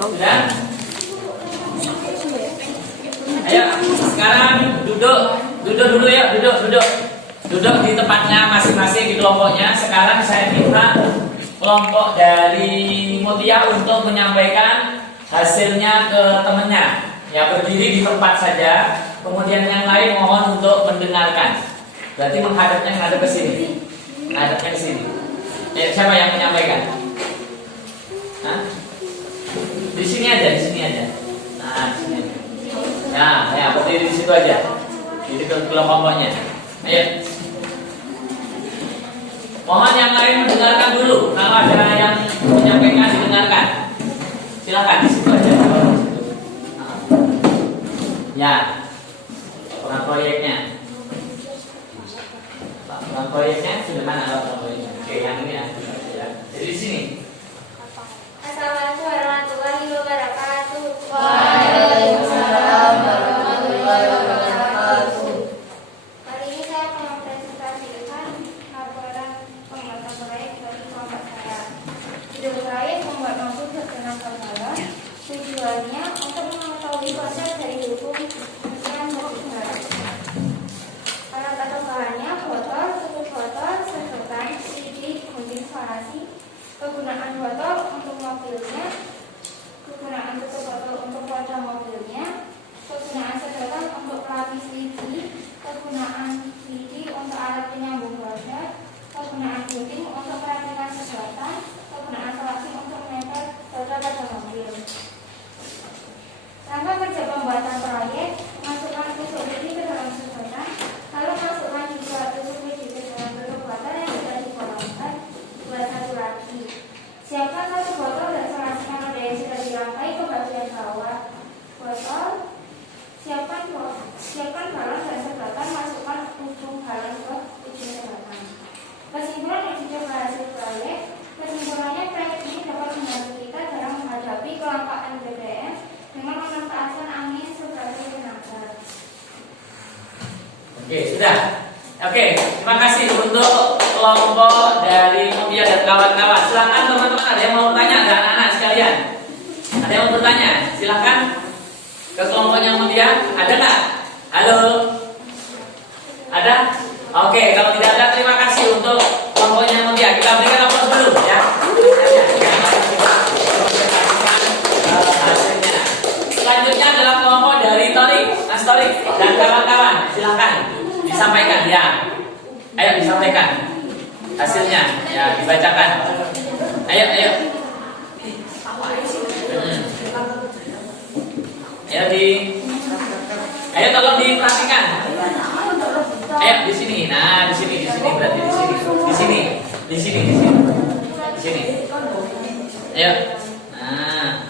Sudah? Ayo, sekarang duduk dulu ya, duduk di tempatnya masing-masing di kelompoknya. Sekarang saya minta kelompok dari Mutia untuk menyampaikan hasilnya ke temennya. Ya, berdiri di tempat saja. Kemudian yang lain mohon untuk mendengarkan. Berarti menghadap ke sini. Menghadapnya ke sini. Ya, siapa yang menyampaikan? Hah? Di sini aja. Nah, di sini aja. Nah, ya berdiri di situ aja. Di kelompoknya. Ayo. Mohon yang lain mendengarkan dulu. Kalau ada yang menyampaikan, didengarkan. Silakan di situ aja. Ya. Laporan proyeknya. Laporan proyeknya sudah mana laporan proyeknya? Oke, yang ini ya. Jadi di sini. Assalamualaikum warahmatullahi wabarakatuh. Waalaikumsalam warahmatullahi wabarakatuh. Kali ini saya akan mempresentasikan laporan pembuatan proyek dari kelompok saya. Judul proyek membuat mampu bertenaga dalam. Tujuannya untuk mengetahui konsep dari hukum kementerian perhubungan. Alat atau bahannya botol, tutup botol, sedotan, lidi, gunting farasi. Kegunaan botol untuk mobilnya, kegunaan tutup botol untuk roda mobilnya, kegunaan sedotan untuk pelapis lidi, kegunaan lidi untuk alat penyambung roda, kegunaan gunting untuk perapikan sedotan, kegunaan farasi untuk menempel roda pada mobil. Rangka kerja pembuatan proyek: masukkan tusuk lidi ke dalam sedotan, lalu masukkan juga tusuk lidi ke dalam bentuk botol yang sudah dikolongkan. Buat satu lagi. Siapkan satu botol dan selasikan roda yang sudah dirangkai ke bagian bawah botol. Siapkan balon dan sedotan, masukkan ujung balon ke ujung sedotan. Kesimpulan uji coba hasil proyek. Kesimpulannya, proyek ini dapat membantu kita dalam menghadapi kelangkaan BBM dengan memanfaatkan angin sebagai tenaga. Oke, sudah. Oke, terima kasih untuk kelompok dari Mutia dan kawan-kawan. Silakan teman-teman, ada yang mau bertanya? Ada anak-anak sekalian? Ada yang mau bertanya? Silakan ke kelompoknya Mutia. Ada nggak? Halo? Ada? Oke, kalau tidak ada, terima kasih untuk kelompoknya Mutia. Kita berikan aplaus dulu ya. Hasilnya. Selanjutnya adalah kelompok dari Torik, Mas Torik dan kawan-kawan. Silakan disampaikan ya. Ayo disampaikan hasilnya ya, dibacakan. Ayo. Ayo tolong diperhatikan. Ayo di sini. Nah, di sini berarti di sini. Ayo. Nah.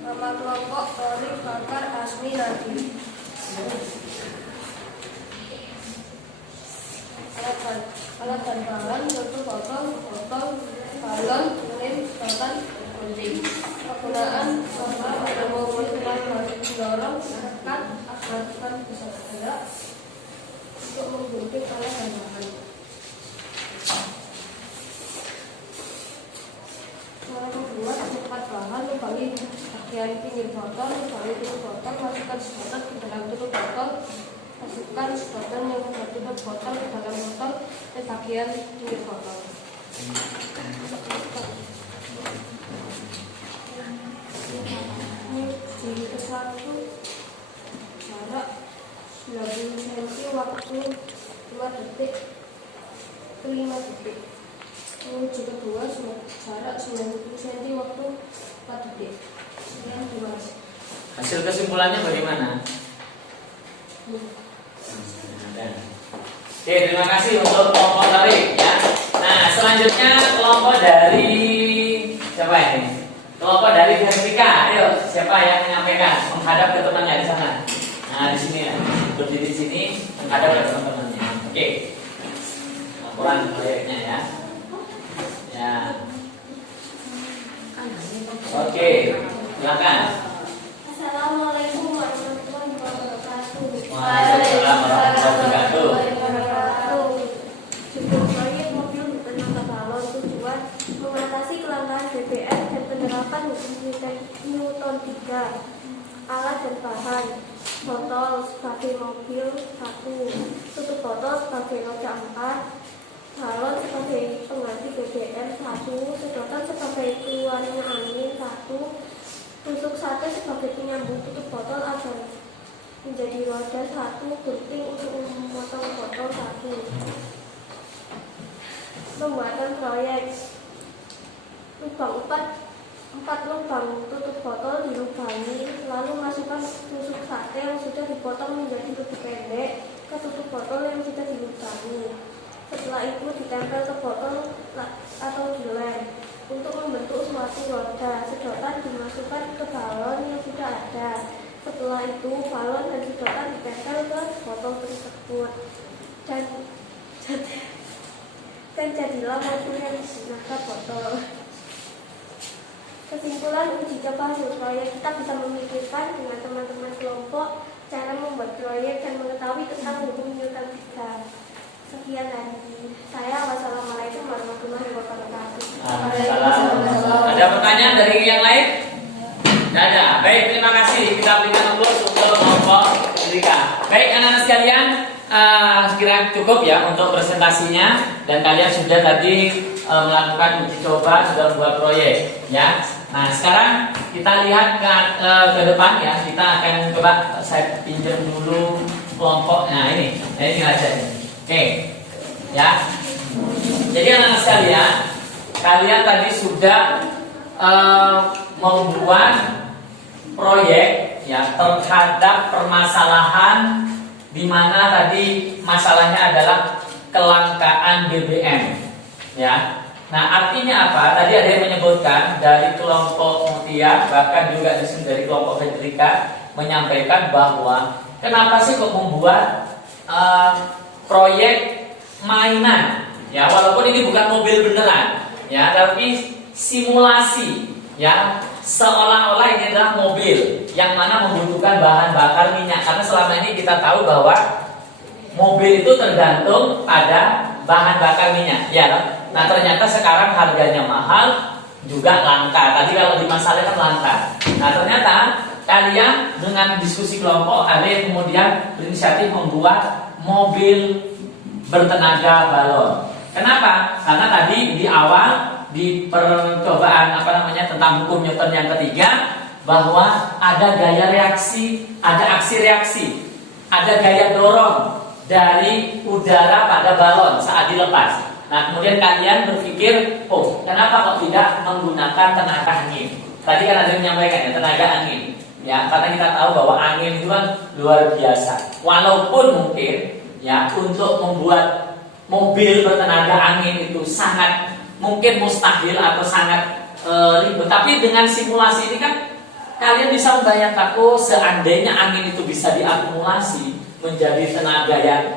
Nama kelompok Torik, Bakar, Asmi, Nadi. Alat dan bahan, tutup botol, balon, lem, sedotan, gunting. Penggunaan sama pada mobil yang harus didorong, menekan, agar bisa bergerak untuk menggunting alat dan bahan. Cara membuat 4 bahan, lubangi bagian pinggir botol, lubangi tutup botol, masukkan sedotan ke dalam tutup botol, masukkan sedotan yang tertutup botol ke dalam botol dan bagian pinggir botol. Ini jadi satu jarak 90 cm, waktu 5 detik ke 5 detik. Menuju kedua jarak 90 cm, waktu 4 detik. Sekian, terima kasih. Hasil kesimpulannya bagaimana? Oke, terima kasih untuk kelompok Torik ya. Nah, selanjutnya kelompok dari siapa ini? Kelompok dari Jessica. Ayo, siapa yang menyampaikan? Menghadap ke temannya di sana. Nah, di sini ya. Berdiri di sini, menghadap ke teman-temannya. Oke. Laporan proyeknya ya. Ya. Oke, silakan. Assalamualaikum warahmatullahi wabarakatuh. Waalaikumsalam warahmatullahi wabarakatuh. Judul proyek mobil bertenaga balon, tujuan mengatasi kelangkaan BBM dan penerapan hukum Newton 3. Alat dan bahan: botol sebagai mobil 1, tutup botol sebagai roda 4, balon sebagai pengganti BBM 1, sedotan sebagai keluarnya angin 1, tusuk sate sebagai penyambung tutup botol agar menjadi roda 1, gunting untuk memotong botol 1. Pembuatan proyek: lubang 4 lubang tutup botol dilubangi, lalu masukkan tusuk sate yang sudah dipotong menjadi lebih pendek ke tutup botol yang sudah dilubangi. Setelah itu ditempel ke botol atau dilem untuk membentuk suatu roda. Sedotan dimasukkan ke balon yang sudah ada. Setelah itu balon dan sedotan ditempel ke botol tersebut dan jadilah mobil yang digunakan botol. Kesimpulan uji coba hasil proyek: kita bisa memikirkan dengan teman-teman kelompok cara membuat proyek dan mengetahui tentang hukum Newton 3. Sekian dari saya. Wassalamualaikum warahmatullahi wabarakatuh. Ada pertanyaan dari yang lain? Tidak ada. Baik, terima kasih. Kita berikan aplaus untuk kelompok Rika. Baik, anak-anak sekalian, kira cukup ya untuk presentasinya, dan kalian sudah tadi melakukan uji coba, sudah membuat proyek ya. Nah, sekarang kita lihat ke depan ya. Kita akan coba, saya pinjam dulu kelompok. Nah, ini aja nih. Oke, ya. Jadi anak-anak sekalian, kalian tadi sudah membuat proyek ya terhadap permasalahan di mana tadi masalahnya adalah kelangkaan BBM, ya. Nah, artinya apa? Tadi ada yang menyebutkan dari kelompok Mutia, bahkan juga dari kelompok Fedrika menyampaikan bahwa kenapa sih kok membuat proyek mainan, ya, walaupun ini bukan mobil beneran, ya, tapi simulasi, ya, seolah-olah ini adalah mobil yang mana membutuhkan bahan bakar minyak. Karena selama ini kita tahu bahwa mobil itu tergantung pada bahan bakar minyak, ya. Nah, ternyata sekarang harganya mahal, juga langka. Tadi kalau di masalah kan langka. Nah, ternyata kalian dengan diskusi kelompok ada yang kemudian berinisiatif membuat mobil bertenaga balon. Kenapa? Karena tadi di awal di percobaan tentang hukum Newton yang ketiga, bahwa ada gaya reaksi, ada aksi reaksi, ada gaya dorong dari udara pada balon saat dilepas. Nah, kemudian kalian berpikir, oh, kenapa kok tidak menggunakan tenaga angin? Tadi kan ada yang menyampaikan ya, tenaga angin. Ya, karena kita tahu bahwa angin itu kan luar biasa. Walaupun mungkin ya untuk membuat mobil bertenaga angin itu sangat mungkin mustahil atau sangat ribet. Tapi dengan simulasi ini kan kalian bisa membayangkan, oh, seandainya angin itu bisa diakumulasi menjadi tenaga yang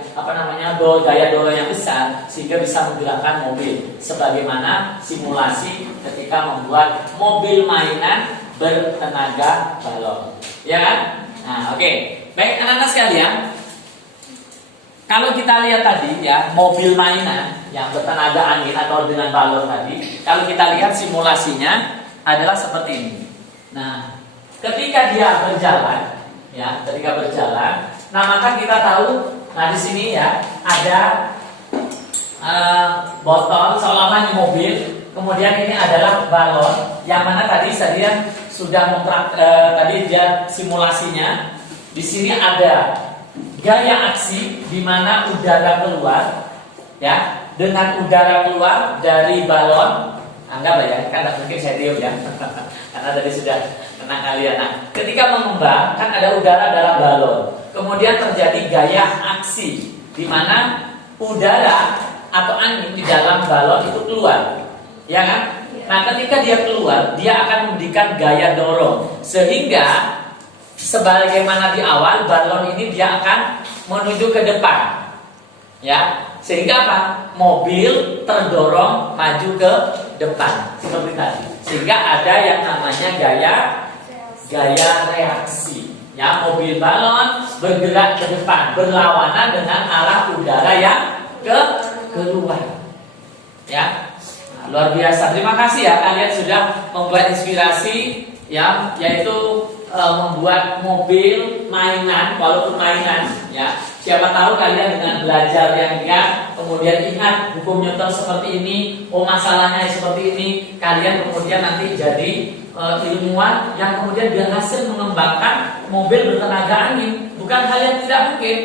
daya dorong yang besar sehingga bisa menggerakkan mobil. Sebagaimana simulasi ketika membuat mobil mainan bertenaga balon, ya kan? Nah, oke. Baik anak-anak sekalian, kalau kita lihat tadi ya mobil mainan yang bertenaga angin atau dengan balon tadi, kalau kita lihat simulasinya adalah seperti ini. Nah, ketika dia berjalan, nah maka kita tahu, nah di sini ya ada botol seolah-olah ini mobil, kemudian ini adalah balon yang mana tadi saya sudah tadi dia simulasinya. Di sini ada gaya aksi di mana udara keluar, ya, dengan udara keluar dari balon. Anggaplah ya, kan mungkin saya tiup ya, karena tadi sudah kena kalian. Nah, ketika mengembang kan ada udara dalam balon, kemudian terjadi gaya aksi di mana udara atau angin di dalam balon itu keluar, ya kan? Nah, ketika dia keluar, dia akan memberikan gaya dorong sehingga sebagaimana di awal balon ini dia akan menuju ke depan, ya, sehingga apa? Mobil terdorong maju ke depan seperti tadi, sehingga ada yang namanya gaya reaksi, ya, mobil balon bergerak ke depan berlawanan dengan arah udara yang keluar, ya. Nah, luar biasa. Terima kasih ya kalian sudah membuat inspirasi, ya, yaitu membuat mobil mainan, walaupun mainan, ya. Siapa tahu kalian dengan belajar yang kemudian ingat hukum Newton seperti ini, oh masalahnya seperti ini, kalian kemudian nanti jadi ilmuwan yang kemudian berhasil mengembangkan mobil bertenaga angin. Bukan hal yang tidak mungkin,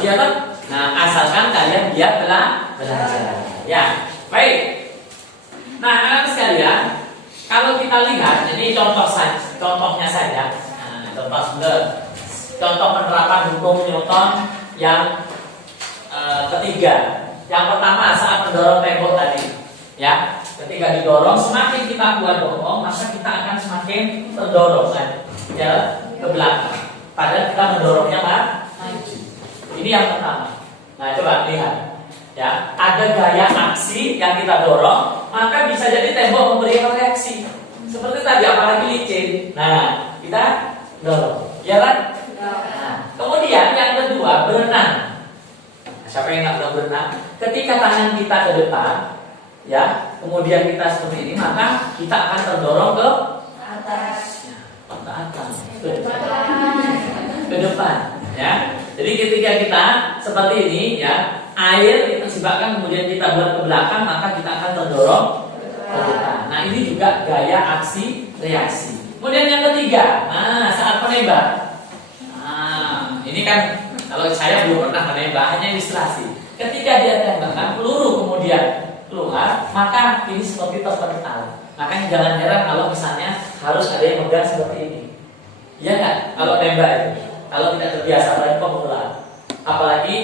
ya kan? Nah, asalkan kalian giat telah belajar. Ya, baik. Nah, anak-anak sekalian, kalau kita lihat ini contohnya saja. Contoh penerapan hukum Newton yang ketiga. Yang pertama saat mendorong tembok tadi, ya. Ketika didorong, semakin kita kuat dorong, maka kita akan semakin terdorong kan, ya, ke belakang. Padahal kita mendorongnya maju. Ini yang pertama. Nah, coba lihat. Ya, ada gaya aksi yang kita dorong, maka bisa jadi tembok memberikan reaksi. Seperti tadi, apalagi licin. Nah, kita dorong, ya kan? Nah, kemudian yang kedua, berenang. Nah, siapa yang nggak berenang? Ketika tangan kita ke depan, ya, kemudian kita seperti ini, maka kita akan terdorong ke atas, ke depan, ya. Jadi ketika kita seperti ini, ya, air kita sibakkan kemudian kita buat ke belakang, maka kita akan terdorong ke depan. Nah, ini juga gaya aksi reaksi. Kemudian yang ketiga, nah, saat menembak. Nah, ini kan kalau saya belum pernah menembak, hanya ilustrasi. Ketika dia tembakkan peluru kemudian keluar, maka ini seperti terpental. Makanya jangan heran kalau misalnya harus ada yang megang seperti ini. Iya nggak? Kalau tembak itu, kalau tidak terbiasa, apalagi pemula, apalagi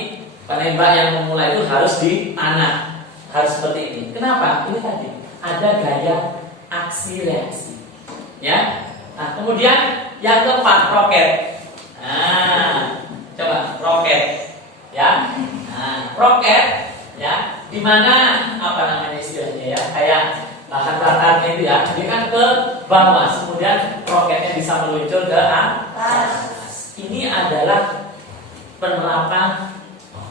penembak yang memulai itu harus di tanah, harus seperti ini. Kenapa? Ini tadi ada gaya aksi reaksi, ya. Nah, kemudian yang keempat, roket. Nah, coba roket, ya. Nah, roket, ya, dimana apa namanya istilahnya ya, kayak bahan bakarnya itu ya, dia kan ke bawah, kemudian roketnya bisa meluncur ke atas. Ini adalah penerapan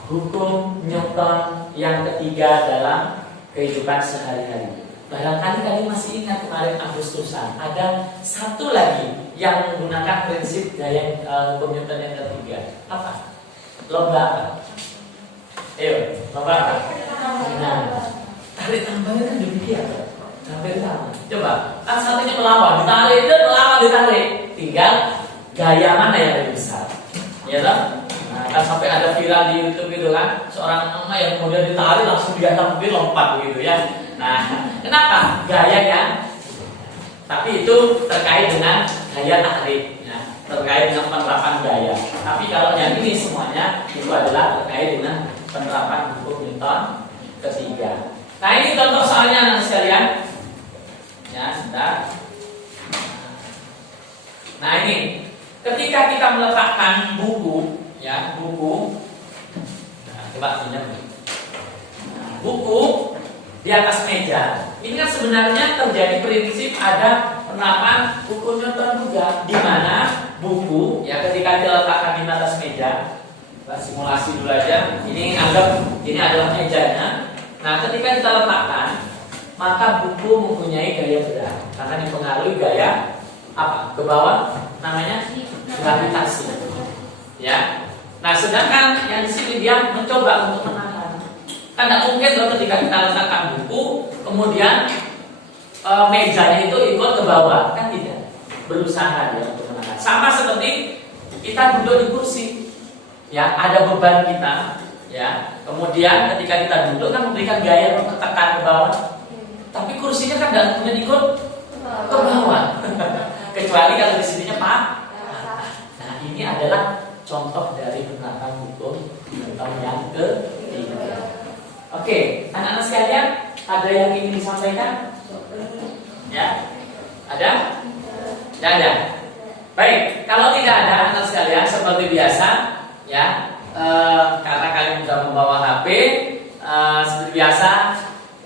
hukum Newton yang ketiga dalam kehidupan sehari-hari. Barangkali kalian masih ingat kemarin Agustusan, ada satu lagi yang menggunakan prinsip gaya hukum Newton yang ketiga. Apa? Lomba apa? Ayo, lomba apa? Nah, tarik tambahnya kan demikian. Sampai sama. Coba, kan satunya melawan, ditarik itu melawan ditarik. Tinggal gaya mana yang lebih besar? Ya toh? Nah, kan sampai ada viral di YouTube gitu kan, seorang emak yang kemudian ditarik langsung dia tampil lompat begitu ya. Nah, kenapa? Gayanya. Tapi itu terkait dengan gaya tarik, ya. Terkait dengan penerapan gaya. Tapi kalau yang ini semuanya itu adalah terkait dengan penerapan hukum Newton ketiga. Nah, ini contoh soalnya anak sekalian. Ya, sebentar. Nah, ini ketika kita meletakkan buku, ya, buku. Nah, coba tunjuk. Buku di atas meja. Ini kan sebenarnya terjadi prinsip ada penerapan hukum Newton juga, di mana buku ya ketika diletakkan di atas meja, kita simulasi dulu aja. Ini anggap ini adalah mejanya. Nah, ketika kita letakkan, maka buku mempunyai gaya berat karena dipengaruhi gaya apa? Ke bawah namanya gravitasi. Ya. Nah, sedangkan yang di sini dia mencoba untuk menahan. Kan tidak mungkin loh ketika kita letakkan buku, kemudian mejanya itu ikut ke bawah, kan tidak. Berusaha dia untuk menahan. Sama seperti kita duduk di kursi, ya ada beban kita, ya. Kemudian ketika kita duduk kan memberikan gaya untuk tekan ke bawah, tapi kursinya kan tidak kemudian ikut ke bawah, kecuali kalau di sininya Pak. Nah, ini adalah contoh dari penerapan hukum Newton yang ketiga. Oke, anak-anak sekalian, ada yang ingin disampaikan? Ya, ada? Tidak ada. Baik, kalau tidak ada anak sekalian seperti biasa, ya, karena kalian sudah membawa HP, seperti biasa,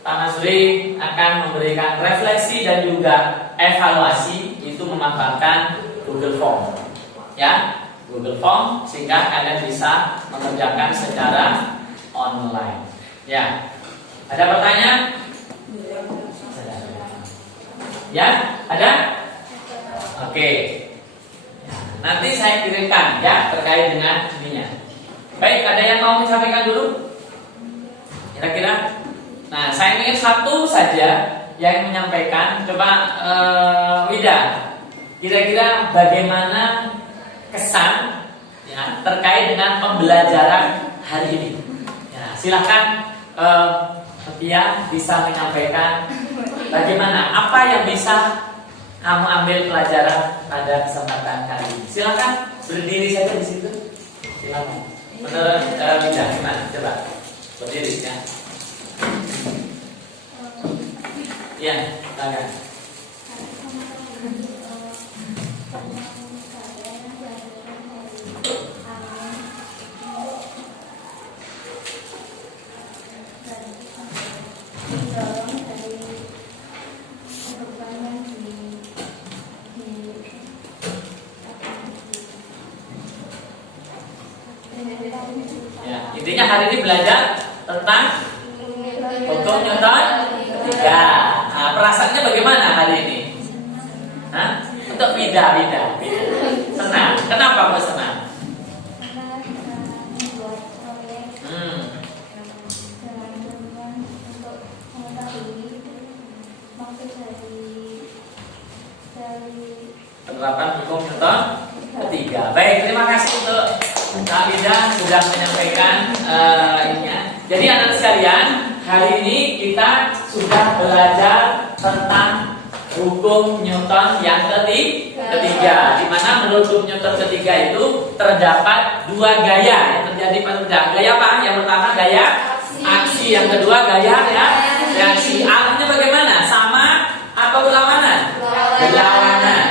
Pak Masri akan memberikan refleksi dan juga evaluasi itu memanfaatkan Google Form, ya, Google Form sehingga kalian bisa mengerjakan secara online. Ya, ada pertanyaan? Ya, ada? Oke. Nanti saya kirimkan ya terkait dengan ininya. Baik, ada yang mau menyampaikan dulu? Kira-kira? Nah, saya ingin satu saja yang menyampaikan. Coba Wida, kira-kira bagaimana kesan ya terkait dengan pembelajaran hari ini? Ya, silahkan. Dia bisa menyampaikan bagaimana apa yang bisa kamu ambil pelajaran pada kesempatan kali ini. Silakan berdiri saja di situ. Silakan. Menurut Wida gimana? Coba berdiri ya. Iya, silakan. Ya, intinya hari ini belajar tentang hukum Newton ketiga. Nah, perasaannya bagaimana hari ini? Hah? Untuk Wida. Senang. Kenapa kok senang? Penerapan hukum Newton ketiga. Baik, terima kasih untuk Kak Wida sudah menyampaikan ininya. Jadi anak sekalian, hari ini kita sudah belajar tentang hukum Newton yang ketiga. Di mana menurut hukum Newton ketiga itu terdapat dua gaya yang terjadi pada gaya apa? Yang pertama gaya aksi, yang kedua gaya ya reaksi. Artinya bagaimana? Sama atau berlawanan? Berlawanan.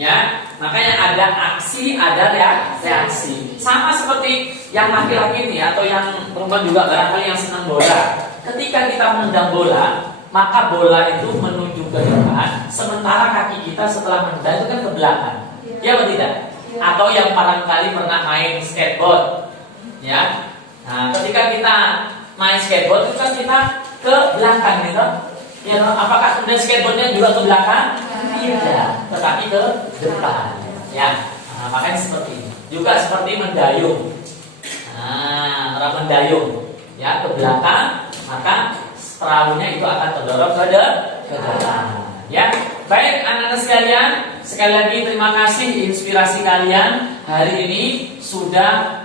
Ya, makanya ada aksi, ada reaksi. Sama seperti yang laki-laki ini atau yang perempuan juga barangkali yang senang bola. Ketika kita menendang bola, maka bola itu menuju ke depan, sementara kaki kita setelah menendang itu kan ke belakang. Ya atau tidak? Atau yang barangkali pernah main skateboard, ya. Nah, ketika kita main skateboard itu kan kita ke belakang gitu. Ya, apakah kemudian skateboardnya juga ke belakang? Tidak, tetapi ke depan. Ya, nah, makanya seperti ini. Juga seperti mendayung. Nah, orang mendayung, ya ke belakang, maka perahunya itu akan terdorong ke depan. Ya, baik anak-anak sekalian, sekali lagi terima kasih inspirasi kalian hari ini sudah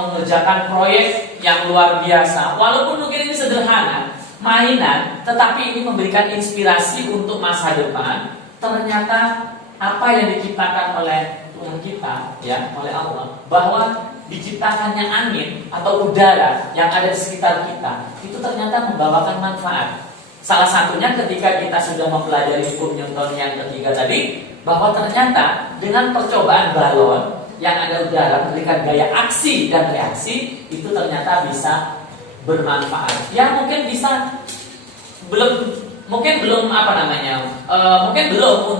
mengerjakan proyek yang luar biasa. Walaupun mungkin ini sederhana, mainan, tetapi ini memberikan inspirasi untuk masa depan. Ternyata apa yang diciptakan oleh Tuhan kita, ya, oleh Allah, bahwa diciptakannya angin atau udara yang ada di sekitar kita, itu ternyata membawakan manfaat. Salah satunya ketika kita sudah mempelajari hukum Newton yang ketiga tadi, bahwa ternyata dengan percobaan balon yang ada udara memberikan gaya aksi dan reaksi, itu ternyata bisa bermanfaat. Ya mungkin bisa mungkin belum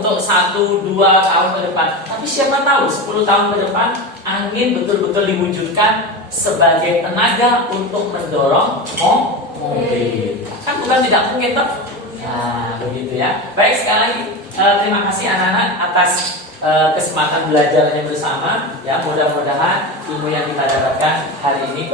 untuk 1-2 tahun ke depan, tapi siapa tahu 10 tahun ke depan angin betul-betul diwujudkan sebagai tenaga untuk mendorong mobil. Kan bukan tidak mungkin toh. Nah, begitu ya. Baik, sekali lagi terima kasih anak-anak atas kesempatan belajarnya bersama. Ya, mudah-mudahan ilmu yang kita dapatkan hari ini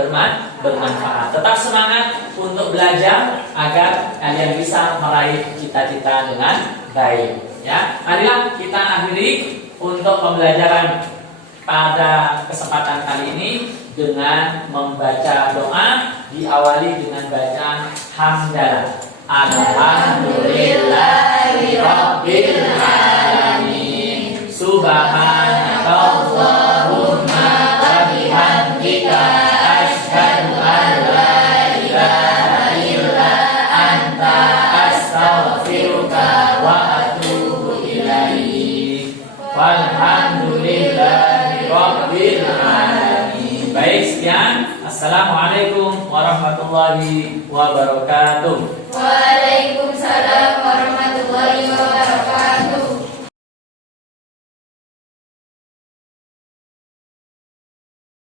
bermanfaat. Tetap semangat untuk belajar agar kalian bisa meraih cita-cita dengan baik. Ya, marilah kita akhiri untuk pembelajaran pada kesempatan kali ini dengan membaca doa, diawali dengan bacaan hamdalah. Alhamdulillahirabbil alamin. Subhanakallahumma wa bihamdika asyhadu an la ilaha illa anta astaghfiruka wa atubu ilaik. Walhamdulillahi rabbil alamin. Baik, sekian. Assalamualaikum warahmatullahi wabarakatuh.